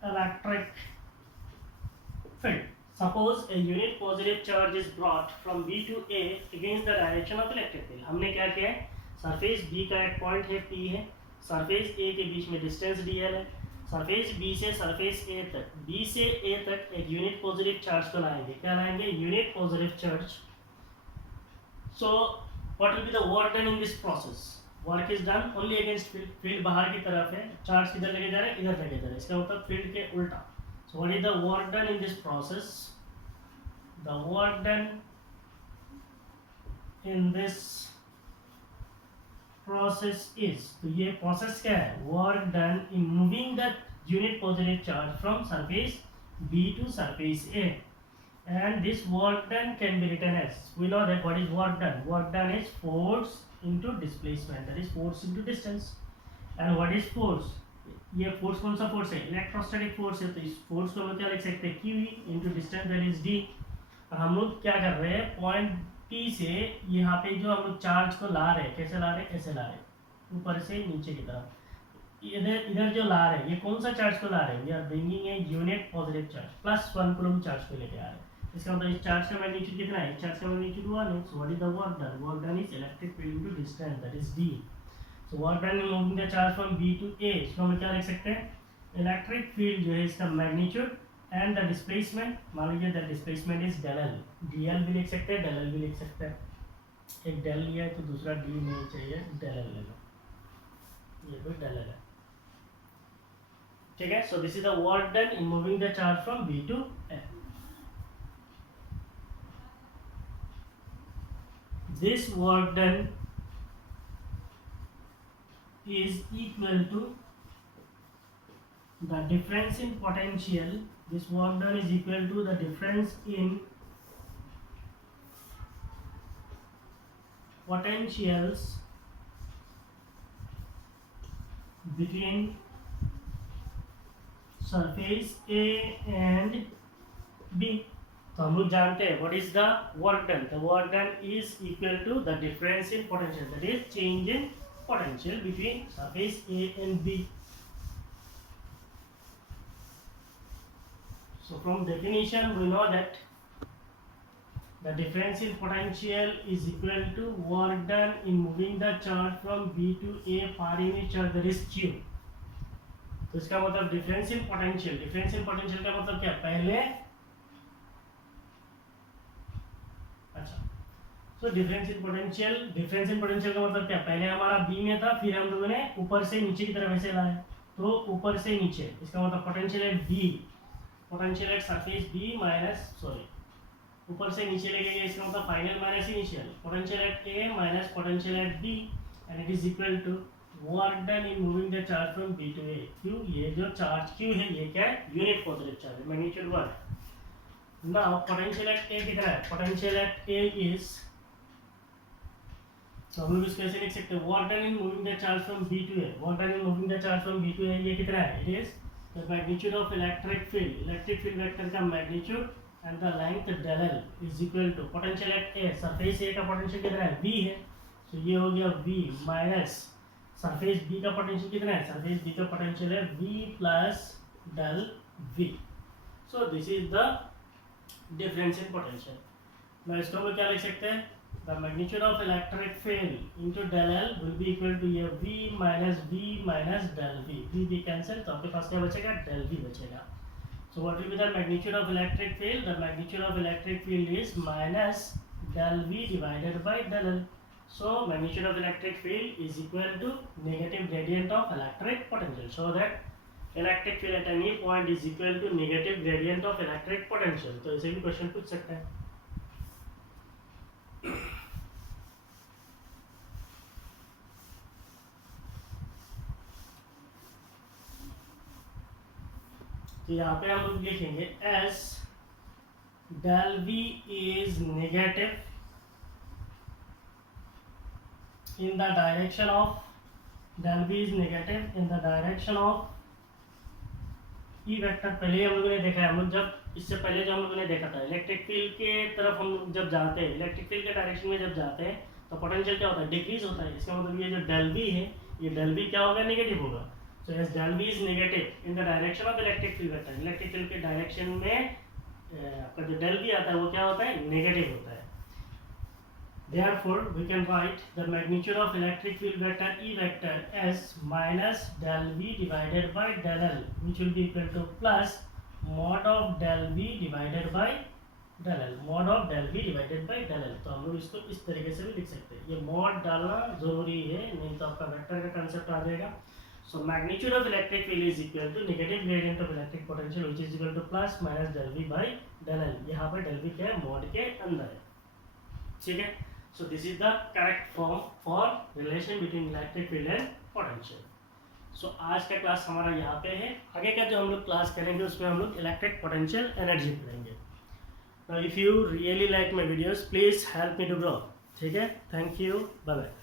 electric field. Suppose a unit positive charge is brought from B to A against the direction of electric field. हमने क्या किया है? Surface B का एक point है P है, surface A के बीच में डिस्टेंस dl है, सरफेस B से सरफेस A तक, B से A तक एक यूनिट पॉजिटिव चार्ज को लाएंगे. क्या लाएंगे? Unit positive charge. So what will be the work done in this process? Work is done only against field. Field बाहर की तरफ है, चार्ज किधर लेके जा रहे हैं? इधर लेके जा रहे हैं. इसका मतलब फील्ड के उल्टा. So what is the work done in this process? The work done in this process is, तो ये process क्या है? Work done in moving the unit positive charge from surface B to surface A. And this work done can be written as, we know that what is work done. Work done is force into displacement, that is force into distance. And what is force? ये force कौन सा force है? Electrostatic force है. तो इस force को हम क्या लिख सकते हैं? Q into distance, that is D. और हम लोग क्या कर रहे हैं? पॉइंट P से यहाँ पे जो हम लोग चार्ज को ला रहे हैं, कैसे ला रहे हैं? ऐसे ला रहे हैं, ऊपर से नीचे की तरफ. इधर जो ला रहे हैं, ये कौन सा चार्ज को ला रहे हैं? We are bringing a unit positive charge +1 coulomb charge को लेके आ रहे हैं. इसका मतलब इस चार्ज का मैग्नीट्यूड कितना है? चार्ज का मैग्नीट्यूड 1 है. So what is the work done? Work done is electric field into distance, that is D. So work done in moving the charge from B to A. इसको हम क्या लिख सकते हैं? इलेक्ट्रिक फील्ड जो है इसका मैग्नीट्यूड एंड द डिस्प्लेसमेंट, मान लीजिए the displacement is del L. dl भी लिख सकते हैं, del L भी लिख सकते हैं. एक डेल लिया है तो दूसरा डी नहीं चाहिए, डेल एल ले लो, ये भी डेल एल है, ठीक है। So this is the work done in moving the charge from B to A. This work done is equal to the difference in potential. This work done is equal to the difference in potentials between surface A and B. तो हम लोग जानते हैं what is the work done. The work done is equal to the difference in potential, that is change in potential between surface A and B. So from definition we know that the difference in potential is equal to work done in moving the charge from B to A per unit charge, that is Q. तो इसका मतलब difference in potential, difference in potential का मतलब क्या, पहले अच्छा, तो difference in potential का मतलब क्या, पहले हमारा बी में था, फिर हम लोगों ने ऊपर से नीचे की तरफ ऐसे लाए, तो ऊपर से नीचे, इसका मतलब potential at B, potential at surface B minus sorry ऊपर से नीचे लेके गए, इसका मतलब final minus initial, potential at A minus potential at B, and it is equal to work done in moving the charge from B to A. Q, ये जो charge Q है ये क्या है, यूनिट पॉजिटिव चार्ज है, magnitude 1। Now potential at A कितना है, potential at A is, तो हम लोग इसको ऐसे लिख सकते हैं, work done in moving the charge from B to A, work done in moving the charge from B to A, ये कितना है, it is the magnitude of electric field vector का magnitude and the length del l is equal to potential at A, surface A का potential कितना है, v है, तो ये हो गया v माइनस सरफेस बी का पोटेंशियल कितना है, सरफेस बी का पोटेंशियल है v plus del v। So this is the difference in potential. मैं इसको हम क्या लिख सकते हैं, the magnitude of electric field into del L will be equal to ये v माइनस डेल v भी कैंसिल, तो आपके पास क्या बचेगा, डेल v बचेगा। So what will be the magnitude of electric field? The magnitude of electric field is minus del V divided by del L. So magnitude of electric field is equal to negative gradient of electric potential. So that electric field at any point is equal to negative gradient of electric potential. तो इसे भी question पूछ सकते हैं। तो यहाँ पे हम लोग लिखेंगे as del V is negative in the direction of, del V is negative in the direction of E vector. पहले हम लोगों ने देखा है, हम लोग जब इससे पहले जो हम लोगों ने देखा था, इलेक्ट्रिक फील्ड के तरफ हम लोग जब जाते हैं, इलेक्ट्रिक फील्ड के डायरेक्शन में जब जाते हैं तो पोटेंशियल क्या होता है, डिक्रीज होता है। इसका मतलब ये जो डेल वी है, ये डेल वी क्या होगा, नेगेटिव होगा। So as del V is negative in the direction of electric field vector, electric field के डायरेक्शन में आपका जो del V आता है वो क्या होता है, नेगेटिव होता है। Therefore we can write the magnitude of electric field vector E vector as minus del V divided by del L, which will be equal to plus mod of del V divided by del L, mod of del V divided by del L। तो हम लोग इसको इस तरीके से भी लिख सकते हैं, ये mod डालना जरूरी है, नहीं तो आपका वेक्टर का कंसेप्ट आ जाएगा। So magnitude of electric field is equal to negative gradient of electric potential, which is equal to plus minus del V by del L। यहाँ पर del V क्या है, मोड के अंदर है, ठीक है। So this is the correct form for relation between electric field and potential। So आज का क्लास हमारा यहाँ पे है, आगे का जो हम लोग क्लास करेंगे उसमें हम लोग इलेक्ट्रिक पोटेंशियल एनर्जी पढ़ेंगे। Now if you really like my videos, please help me to grow, ठीक है। Thank you, bye bye।